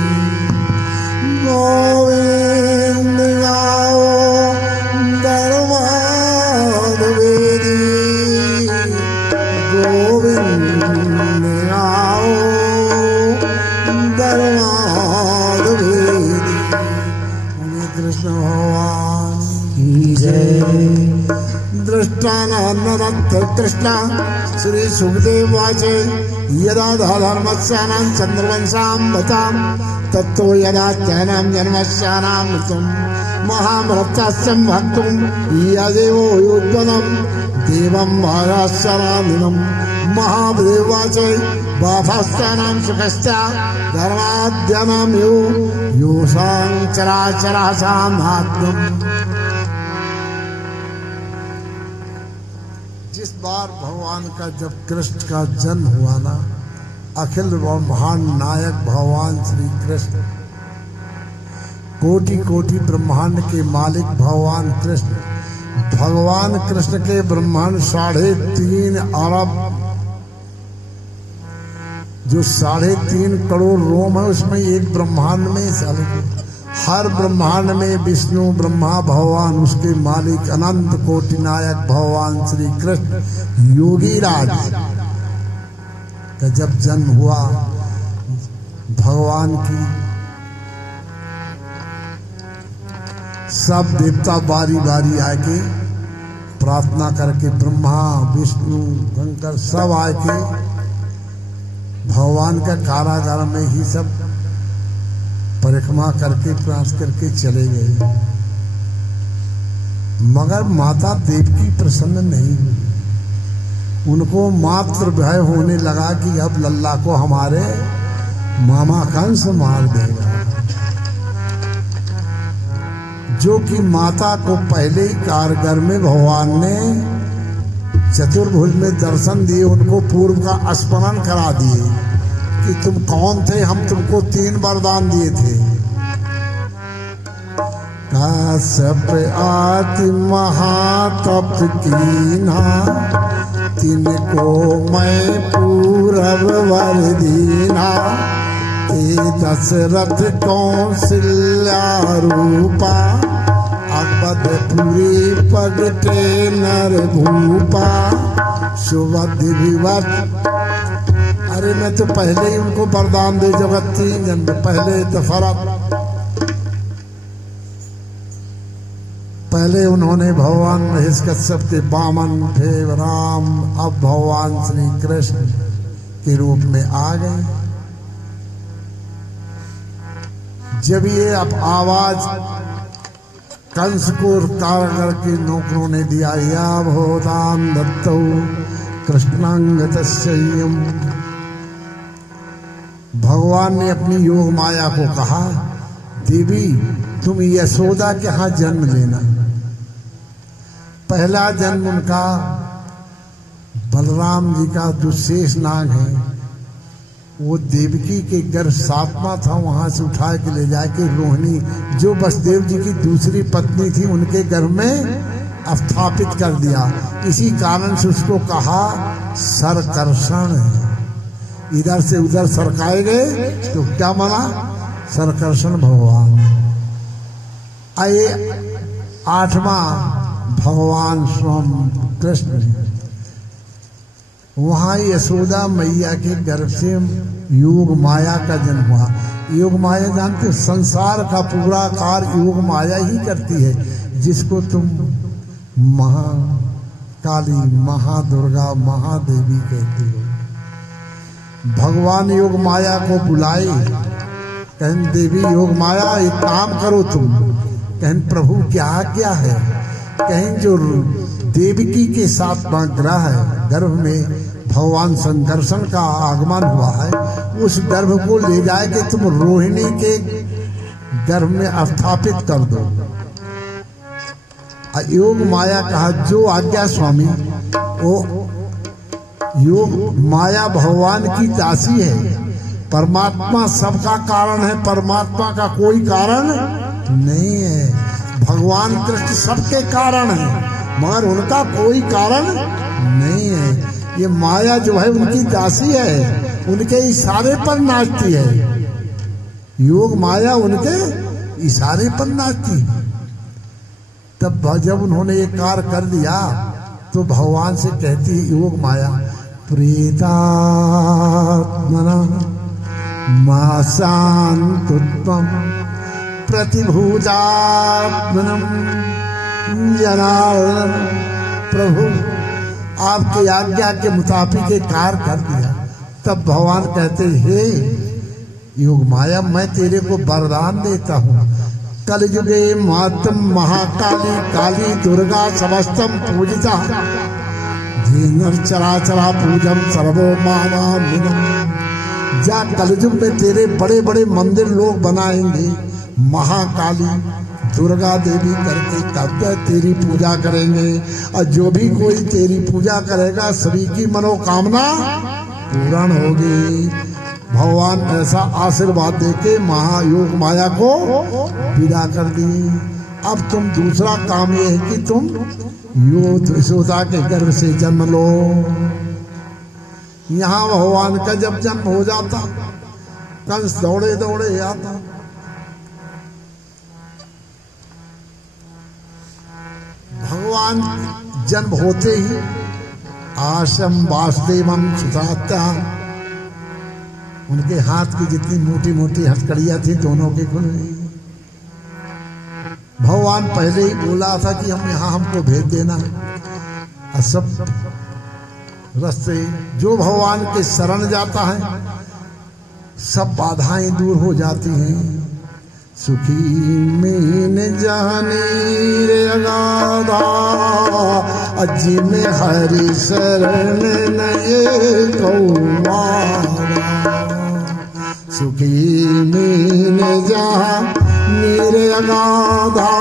गोविंद आओ दरवाद वेदी, गोविंद आओ दरवाद वेदी। बोलिए कृष्ण भगवान की जय। दृष्टानंद कृष्ण श्री सुखदेव वाचे यदा धर्मस्यानां चंद्रवंशां बतां तत्तो यदा चैनं जन्मस्यानां मृतं महाभ्रतस्य भक्तुं यदेवो योद्वनं देवं महाराष्ट्रानिनं महादेव वाचे बाधास्यानां सुखश्च धर्माद्यनां योषां चराचरासां आत्मम्। जिस बार भगवान का जब कृष्ण का जन्म हुआ ना, अखिल ब्रह्मांड नायक भगवान श्री कृष्ण, कोटि कोटि ब्रह्मांड के मालिक भगवान कृष्ण, भगवान कृष्ण के ब्रह्मांड 3.5 अरब, जो 3.5 करोड़ रोम है उसमें एक ब्रह्मांड में हर ब्रह्मांड में विष्णु ब्रह्मा भगवान उसके मालिक अनंत कोटि नायक भगवान श्री कृष्ण योगी राज का जब जन्म हुआ, भगवान की सब देवता बारी बारी आके प्रार्थना करके, ब्रह्मा विष्णु शंकर सब आके भगवान का कारागार में ही सब परिक्रमा करके प्रयास करके चले गए, मगर माता देवकी प्रसन्न नहीं हुई। उनको मात्र भय होने लगा कि अब लल्ला को हमारे मामा कंस मार देगा, जो कि माता को पहले ही कारागार में भगवान ने चतुर्भुज में दर्शन दिए, उनको पूर्व का स्मरण करा दिए कि तुम कौन थे, हम तुमको 3 वरदान दिए थे। काश्यप आति महातप कीन्हा, तिनको मैं पूरब वर दीना, ते दशरथ कौशल्या रूपा, अवधपुरी पगटे नर भूपा, सुबुद्धि विवट। अरे मैं तो पहले ही उनको वरदान दे जगत 3 जन्म पहले तो फरक पहले उन्होंने भगवान महेश कश्यप के वामन थे राम, अब भगवान श्री कृष्ण के रूप में आ गए। जब ये अब आवाज कंस को कारागर के नौकरों ने दिया, या भोदान दत्तौ कृष्णांगतस्ययम्, भगवान ने अपनी योग माया को कहा, देवी तुम यशोदा के यहाँ जन्म लेना। पहला जन्म उनका बलराम जी का जो शेष नाग है, वो देवकी के गर्भ सातवां था, वहां से उठा के ले जाके रोहिणी जो वसुदेव जी की दूसरी पत्नी थी उनके गर्भ में स्थापित कर दिया। इसी कारण से उसको कहा सरकर्षण। इधर से उधर सरकाए गए तो क्या माना? सरकर्षण भगवान। आए आठवां भगवान स्वयं कृष्ण, वहां यशोदा मैया के गर्भ से योग माया का जन्म हुआ। योग माया जानते हो, संसार का पूरा कार्य योग माया ही करती है, जिसको तुम महाकाली, महादुर्गा, महादेवी कहती हो। भगवान योग माया को बुलाए, कहन देवी योग माया एक काम करो तुम। कहन प्रभु क्या क्या है? कहें जो देवकी के सातवां ग्रह है, गर्भ में भगवान संकर्षण का आगमन हुआ है, उस गर्भ को ले जाए के तुम रोहिणी के गर्भ में स्थापित कर दो। योग माया कहा जो आज्ञा स्वामी। वो योग माया भगवान की दासी है, परमात्मा सबका कारण है, परमात्मा का कोई कारण नहीं है। भगवान कृष्ण सबके कारण है, मगर उनका कोई कारण नहीं है। ये माया जो है उनकी दासी है, उनके इशारे पर नाचती है। योग माया उनके इशारे पर नाचती है। तब जब उन्होंने ये कार्य कर दिया तो भगवान से कहती है योग माया, प्रीतात्मना मासान्तुत्वं प्रतिभूतात्मनम् जनार्दन। प्रभु आपकी आज्ञा के मुताबिक एक कार्य कर दिया। तब भगवान कहते हे योग माया, मैं तेरे को वरदान देता हूँ, कलयुगे मातम महाकाली काली दुर्गा समस्तम पूजिता चराचरा पूजम सर्वो मानव। जा कलयुग में तेरे बड़े बड़े मंदिर लोग बनाएंगे, महाकाली दुर्गा देवी करके तब तेरी पूजा करेंगे, और जो भी कोई तेरी पूजा करेगा सभी की मनोकामना पूर्ण होगी। भगवान ऐसा आशीर्वाद देके महायोग माया को विदा कर दी। अब तुम दूसरा काम ये है कि तुम यशोदा के गर्भ से जन्म लो। यहाँ भगवान का जब जन्म हो जाता, कंस दौड़े दौड़े आता। भगवान जन्म होते ही आशम वासुदेवम सुतात्या, उनके हाथ की जितनी मोटी मोटी हथकड़ियां थी दोनों के खुल गई। भगवान पहले ही बोला था कि हम यहाँ हमको भेज देना। सब रास्ते जो भगवान के शरण जाता है सब बाधाएं दूर हो जाती हैं। सुखी मीन जानी रे अगाधा, अजी में हरि शरण नये कौमारा। सुखी मीन जानी रे अगाधा,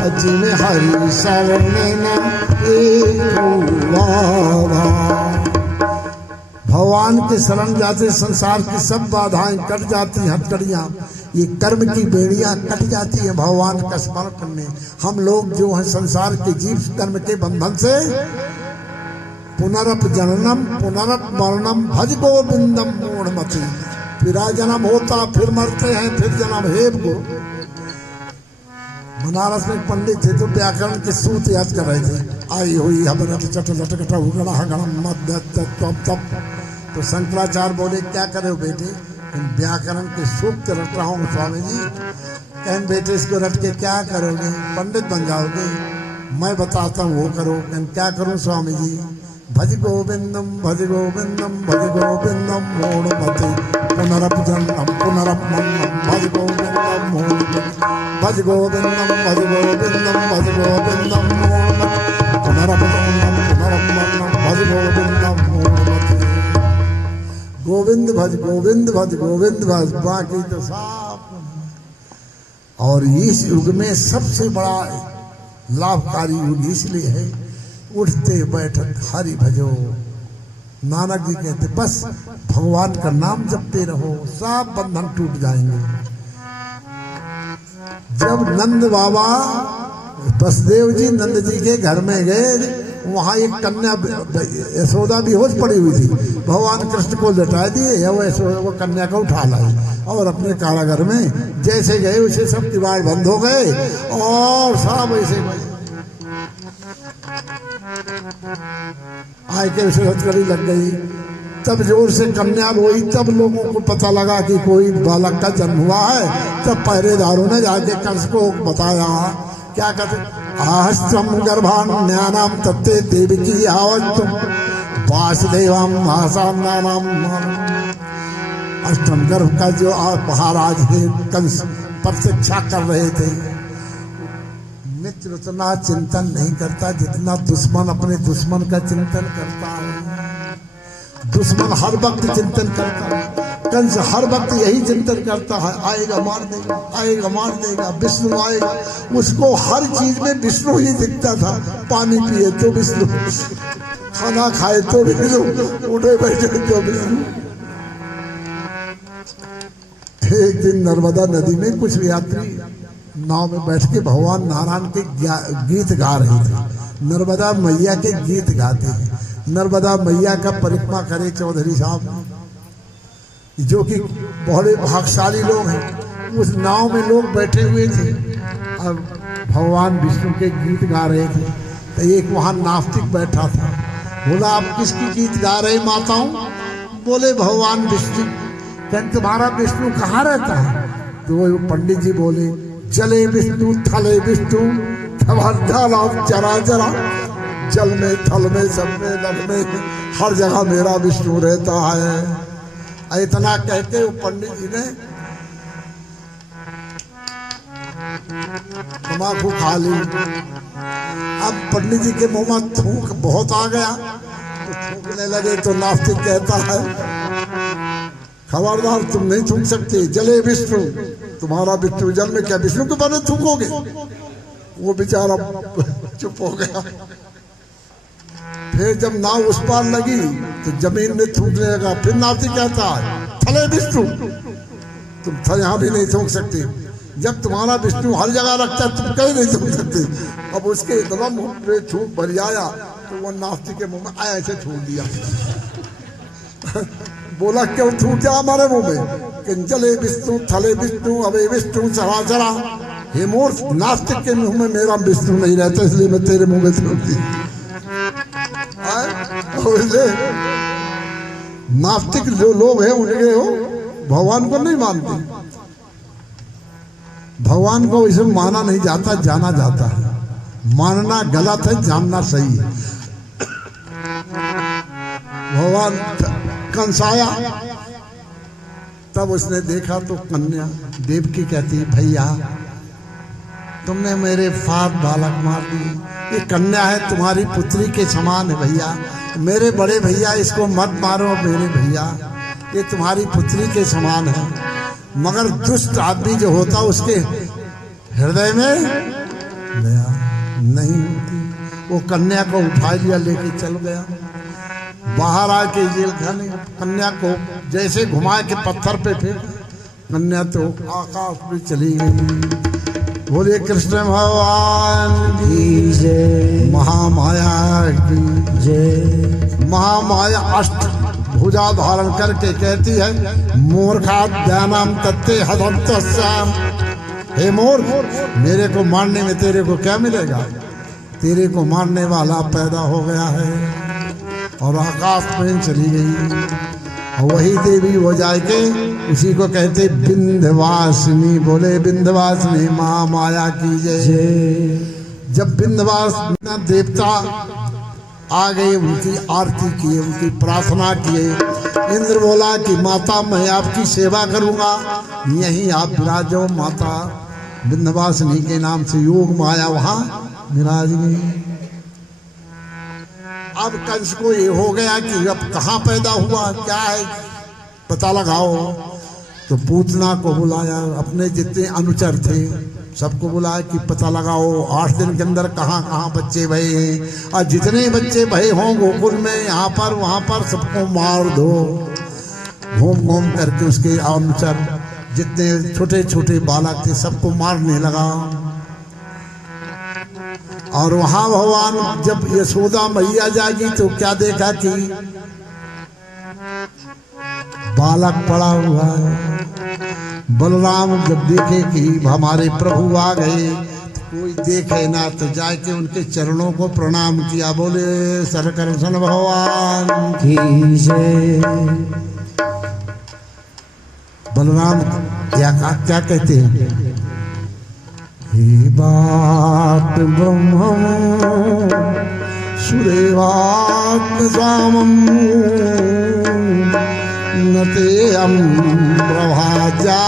अजी में हरि शरण नये कौमारा। भगवान के शरण जाते संसार की सब बाधाएं कट जाती हैं, हथकड़ियां, ये कर्म की बेड़ियां कट जाती हैं भगवान का स्मरण करने। हम लोग जो हैं संसार के जीव कर्म के बंधन से पुनरप जननम पुनरप मरणम भज गोविंदम मूढ़मति। फिर जन्म होता, फिर मरते हैं, फिर जन्म हे गुरु। बनारस में पंडित थे तो व्याकरण के सूत्र याद कर रहे थे। आई हुई हबरत चट लटकटा उगड़ा हगड़म मत। तो शंकराचार्य बोले क्या करे हो बेटे, व्याकरण के सूक्त रट रहा हूँ स्वामी जी। कहन बेटे इसको रट के क्या करोगे, पंडित बन जाओगे। मैं बताता हूँ वो करो। कहन क्या करूँ स्वामी जी? भज गोविंदम भज गोविंदम भज गोविंदम मूढ़मते पुनरपजन्म पुनरपमन्नम भज गोविंदम मूढ़मते भज गोविंदम भज गोविंदम भज गोविंदम मूढ़मते पुनरपजन्म पुनरपमन्नम भज गोविंदम मूढ़मते। गोविंद भज गोविंद भज गोविंद भज, बाकी तो साफ। और इस युग में सबसे बड़ा लाभकारी युग इसलिए है, उठते बैठक हरि भजो। नानक जी कहते बस भगवान का नाम जपते रहो, सब बंधन टूट जाएंगे। जब नंद बाबा बसदेव जी नंद जी के घर में गए, वहां एक कन्या यशोदा बेहोश पड़ी हुई थी। भगवान कृष्ण को लटा दिए, वो कन्या को उठा लाई और अपने कारागार में जैसे गए उसे सब किवाड़ बंद हो गए और सब ऐसे आय के उसे हथकड़ी लग गई। तब जोर से कन्या रोई, तब लोगों को पता लगा कि कोई बालक का जन्म हुआ है। तब पहरेदारों ने जाके कंस को बताया, क्या कहते, आहस्तम गर्भान्यानाम तत्ते देवकी आवस्तुम वासुदेवम आसानानाम। अष्टम गर्भ का जो महाराज है कंस प्रतीक्षा कर रहे थे। मित्र उतना चिंतन नहीं करता जितना दुश्मन अपने दुश्मन का चिंतन करता है। दुश्मन हर वक्त चिंतन करता है, कंस हर वक्त यही चिंतन करता है, आएगा मार देगा, आएगा मार देगा, विष्णु आएगा। उसको हर चीज में विष्णु ही दिखता था। पानी पिए तो विष्णु, खाना खाए तो विष्णु, उठे बैठे तो विष्णु। एक दिन नर्मदा नदी में कुछ यात्री नाव में बैठ के भगवान नारायण के गीत गा रहे थे। नर्मदा मैया के गीत गाते हैं। नर्मदा मैया का परिक्रमा करे चौधरी साहब, जो कि बड़े भागशाली लोग हैं। उस नाव में लोग बैठे हुए थे और भगवान विष्णु के गीत गा रहे थे। तो एक वहाँ नास्तिक बैठा था। बोला, आप किसकी गीत गा रहे माताओं? बोले, भगवान विष्णु। कहते, तुम्हारा विष्णु कहाँ रहता है? तो वो पंडित जी बोले, जले विष्णु थले विष्णु चरा चरा, जल में थल में सब में नभ में हर जगह मेरा विष्णु रहता है। इतना कहते वो पंडित जी ने तम्बाकू खा ली। अब पंडित जी के मुंह में थूक बहुत आ गया तो थूकने लगे। तो नास्तिक कहता है, खबरदार, तुम नहीं थूक सकते। जले विष्णु, तुम्हारा विष्णु जल में, क्या विष्णु के बारे में थूकोगे? वो बेचारा चुप हो गया। फिर जब नाव उस पार लगी तो जमीन में थूकने लगा। फिर नास्तिक कहता है, थले विष्णु, तुम यहाँ भी नहीं थूक सकते। जब तुम्हारा विष्णु हर जगह रखता है, तुम कहीं नहीं थूक सकते। अब उसके इतना मुंह पे थूक भर आया तो वो नास्तिक के मुंह में आया ऐसे थूक दिया। बोला, क्यों थूक दिया हमारे मुंह में? जले विष्णु थले विष्णु अवे विष्णु चरा चरा। हे मूर्ख, नास्तिक के मुंह में मेरा विष्णु नहीं रहता, इसलिए मैं तेरे मुंह में थूक दी। नास्तिक जो लोग हैं उनके हो भगवान को नहीं मानते। भगवान को इसे माना नहीं जाता, जाना जाता है। मानना गलत है, जानना सही है। भगवान कंस आया, तब उसने देखा तो कन्या देवकी कहती, भैया तुमने मेरे फाद बालक मार दिए। ये कन्या है, तुम्हारी पुत्री के समान है भैया। मेरे बड़े भैया, इसको मत मारो मेरे भैया, ये तुम्हारी पुत्री के समान है। मगर दुष्ट आदमी जो होता उसके हृदय में दया नहीं होती। वो कन्या को उठा लिया, लेके चल गया। बाहर आके जेल खाने कन्या को जैसे घुमा के पत्थर पे फेंक, कन्या तो आकाश में चली गई। बोले कृष्ण भगवान की जय, महामाया की जय। महामाया अष्ट भुजा धारण करके कहती है, मूर्खा ध्यानम तत्ते हदंतस्याम। हे मूर्ख, मेरे को मारने में तेरे को क्या मिलेगा? तेरे को मारने वाला पैदा हो गया है। और आकाश में चली गई। और वही देवी हो जाए के उसी को कहते विंध्यवासिनी। बोले विंध्यवासिनी महामाया की जय। जब विंध्यवासिनी देवता आ गए, उनकी आरती किए, उनकी प्रार्थना किए। इंद्र बोला कि माता मैं आपकी सेवा करूंगा, यहीं आप विराजो। माता विंध्यवासिनी के नाम से योग माया वहां विराज गई। अब कंस को ये हो गया कि अब कहाँ पैदा हुआ, क्या है, पता लगाओ। तो पूतना को बुलाया, अपने जितने अनुचर थे सबको बुलाया कि पता लगाओ 8 दिन के अंदर कहाँ कहाँ बच्चे भये हैं, और जितने बच्चे भये हों गोकुल में, यहाँ पर वहाँ पर सबको मार दो। घूम घूम करके उसके अनुचर जितने छोटे छोटे बालक थे सबको मारने लगा। और वहां भगवान जब यशोदा मैया जागी तो क्या देखा कि बालक पड़ा हुआ है। बलराम जब देखे कि हमारे प्रभु आ गए, कोई देखे ना तो जाके उनके चरणों को प्रणाम किया। बोले सरकर्षण भगवान की जय। बलराम क्या कहते हैं, हे बात ब्रह्मम सुरेवात स्वामम नतेयम प्रभाजा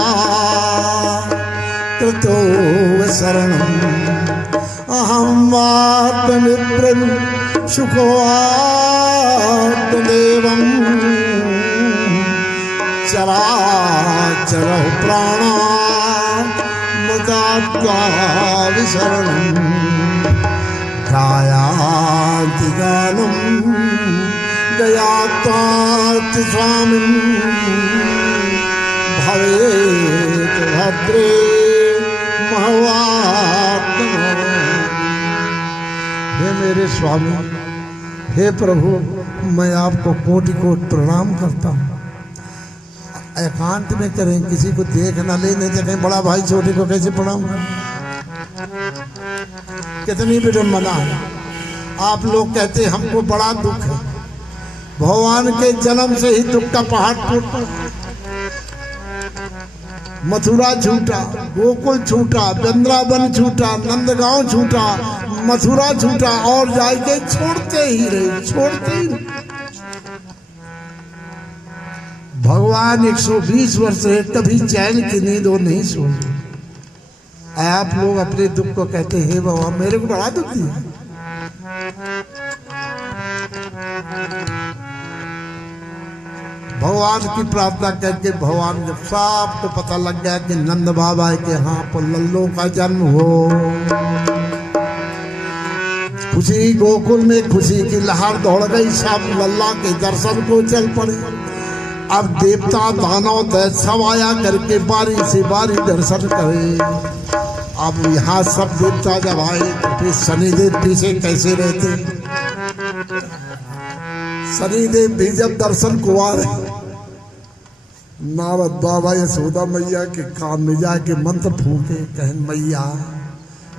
ततो शरणम अहम आत्मनिप्रम सुखवात्मदेवम चराचर प्राणा मदात्मा विशरणं ध्यायाति गानं दयात्माति स्वामिन् भवेत् भद्रे महवात्मनो। हे मेरे स्वामी, हे प्रभु, मैं आपको कोटि कोटि प्रणाम करता हूँ। एकांत में करें, किसी को देख न लेने जगह बड़ा भाई छोटे को कैसे प्रणाम करें, कितनी विडम्बना है। आप लोग कहते हमको बड़ा दुख है, भगवान के जन्म से ही दुख का पहाड़ टूट पड़ा। मथुरा छूटा, गोकुल छूटा, वृंदावन छूटा, नंदगांव छूटा, मथुरा छूटा, और जाके छोड़ते ही रहे, छोड़ते ही रहे। भगवान 120 वर्ष है, कभी चैन की नींद वो नहीं सो। आप लोग अपने दुख को कहते हैं भगवान मेरे को बड़ा दुख दिया। भगवान की प्रार्थना करके भगवान जब सबको पता लग गया कि नंद बाबा के यहाँ पर लल्लों का जन्म हो, खुशी गोकुल में खुशी की लहर दौड़ गई। सब लल्ला के दर्शन को चल पड़े। अब देवता दानव दैत्य सब आया करके बारी से बारी दर्शन करे। अब यहाँ सब देवता जब आए तो फिर शनिदेव पीछे कैसे रहते। शनिदेव भी जब दर्शन को आ रहे, नारद बाबा यशोदा मैया के कान में जाके मंत्र फूके, कहें मैया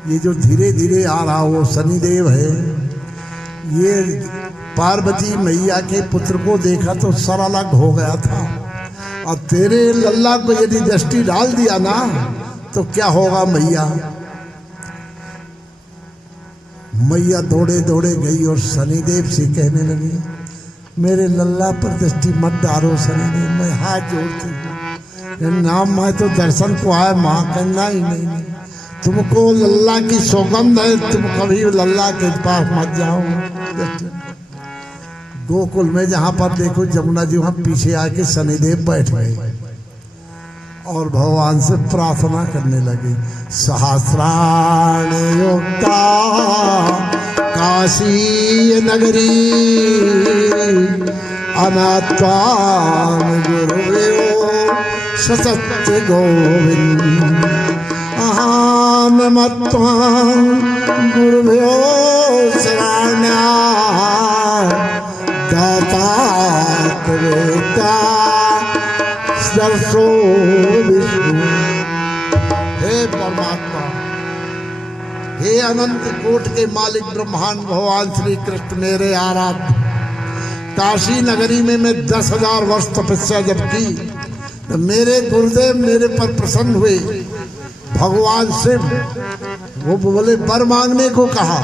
ये जो धीरे धीरे आ रहा वो शनिदेव है। ये पार्वती मैया के पुत्र को देखा तो सर अलग हो गया था, और तेरे लल्ला को यदि दृष्टि डाल दिया ना तो क्या होगा मैया। मैया दौड़े दौड़े गई और शनिदेव से कहने लगी मेरे लल्ला पर दृष्टि मत डालो शनिदेव, मैं हाथ जोड़ती हूँ। नाम मैं तो दर्शन को आया, माँ कहना ही नहीं, तुमको लल्ला की सौगंध है, तुम कभी लल्ला के पास मत जाओ। गोकुल में जहाँ पर देखो जमुना जी वहाँ पीछे आके शनिदेव बैठ गए और भगवान से प्रार्थना करने लगे। सहस्राण युक्ता काशी नगरी अनात्वान गुरुयो सत्य गोविंद अहम मत्वान गुरुभ्यो शरण्या दर्शो विष्णु। हे परमात्मा, हे अनंत कोट के मालिक ब्रह्मांड भगवान श्री कृष्ण मेरे आराध्य, काशी नगरी में मैं 10,000 वर्ष तपस्या जब की तो मेरे गुरुदेव मेरे पर प्रसन्न हुए। भगवान शिव वो बोले वर मांगने को कहा।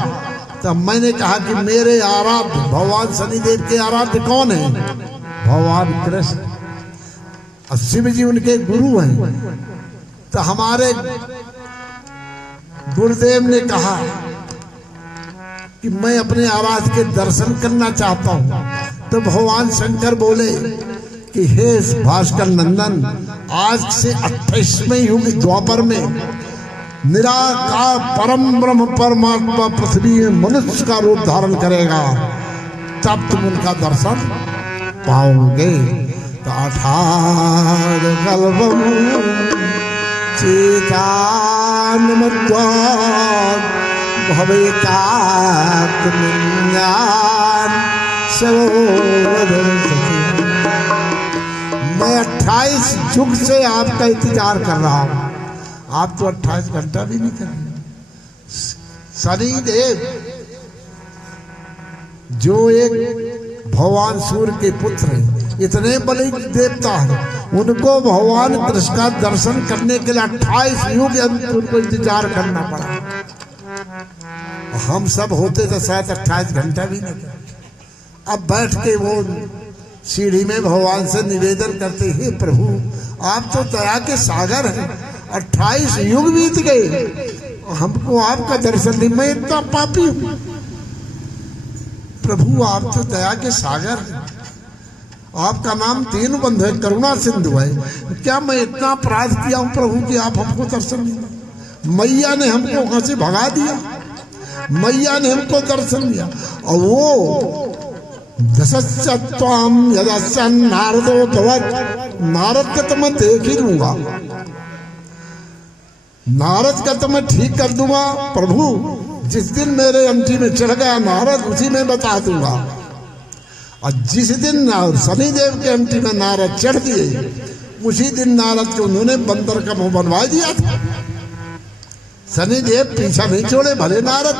तब मैंने कहा कि मेरे आराध्य भगवान शनिदेव के आराध्य कौन है? भगवान कृष्ण। और शिव जी उनके गुरु हैं। तो हमारे गुरुदेव ने कहा कि मैं अपने आराध्य के दर्शन करना चाहता हूं। तो भगवान शंकर बोले कि हे भास्कर नंदन, आज से 28वें युग द्वापर में निराकार परम ब्रह्म परमात्मा पृथ्वी में मनुष्य का रूप धारण करेगा, तब तुम उनका दर्शन पाओगे। तो अठार कल्पम चेतानमद्वाद भवेतात्मज्ञान सर्वदर्शि। मैं 28 युग से आपका इंतजार कर रहा हूं। आप तो 28 घंटा भी नहीं कर रहे। शनिदेव जो एक भगवान सूर्य के पुत्र हैं, इतने बड़े देवता हैं, उनको भगवान कृष्ण का दर्शन करने के लिए 28 युग उनको इंतजार करना पड़ा। हम सब होते तो शायद 28 घंटा भी नहीं। अब बैठ के वो सीढ़ी में भगवान से निवेदन करते, हे प्रभु आप तो दया के सागर हैं, 28 युग बीत गए, हमको आपका दर्शन नहीं, मैं इतना पापी हूं। प्रभु आप तो दया के सागर हैं, आपका नाम दीन बंधु है, करुणा सिंधु है, क्या मैं इतना अपराध किया हूं प्रभु कि आप हमको दर्शन नहीं? मैया ने हमको वहां से भगा दिया, मैया ने हमको दर्शन दिया। और वो दशस्त्वाम यदस्य नारदो भवत्, नारद का तो मैं देख ही लूंगा, नारद का तो मैं ठीक कर दूंगा प्रभु। जिस दिन मेरे अंटी में चढ़ गया नारद, उसी में बता दूंगा। और जिस दिन शनिदेव के अंटी में नारद चढ़ दिए, उसी दिन नारद को उन्होंने बंदर का मुंह बनवा दिया था। शनिदेव पीछा नहीं छोड़े, भले नारद।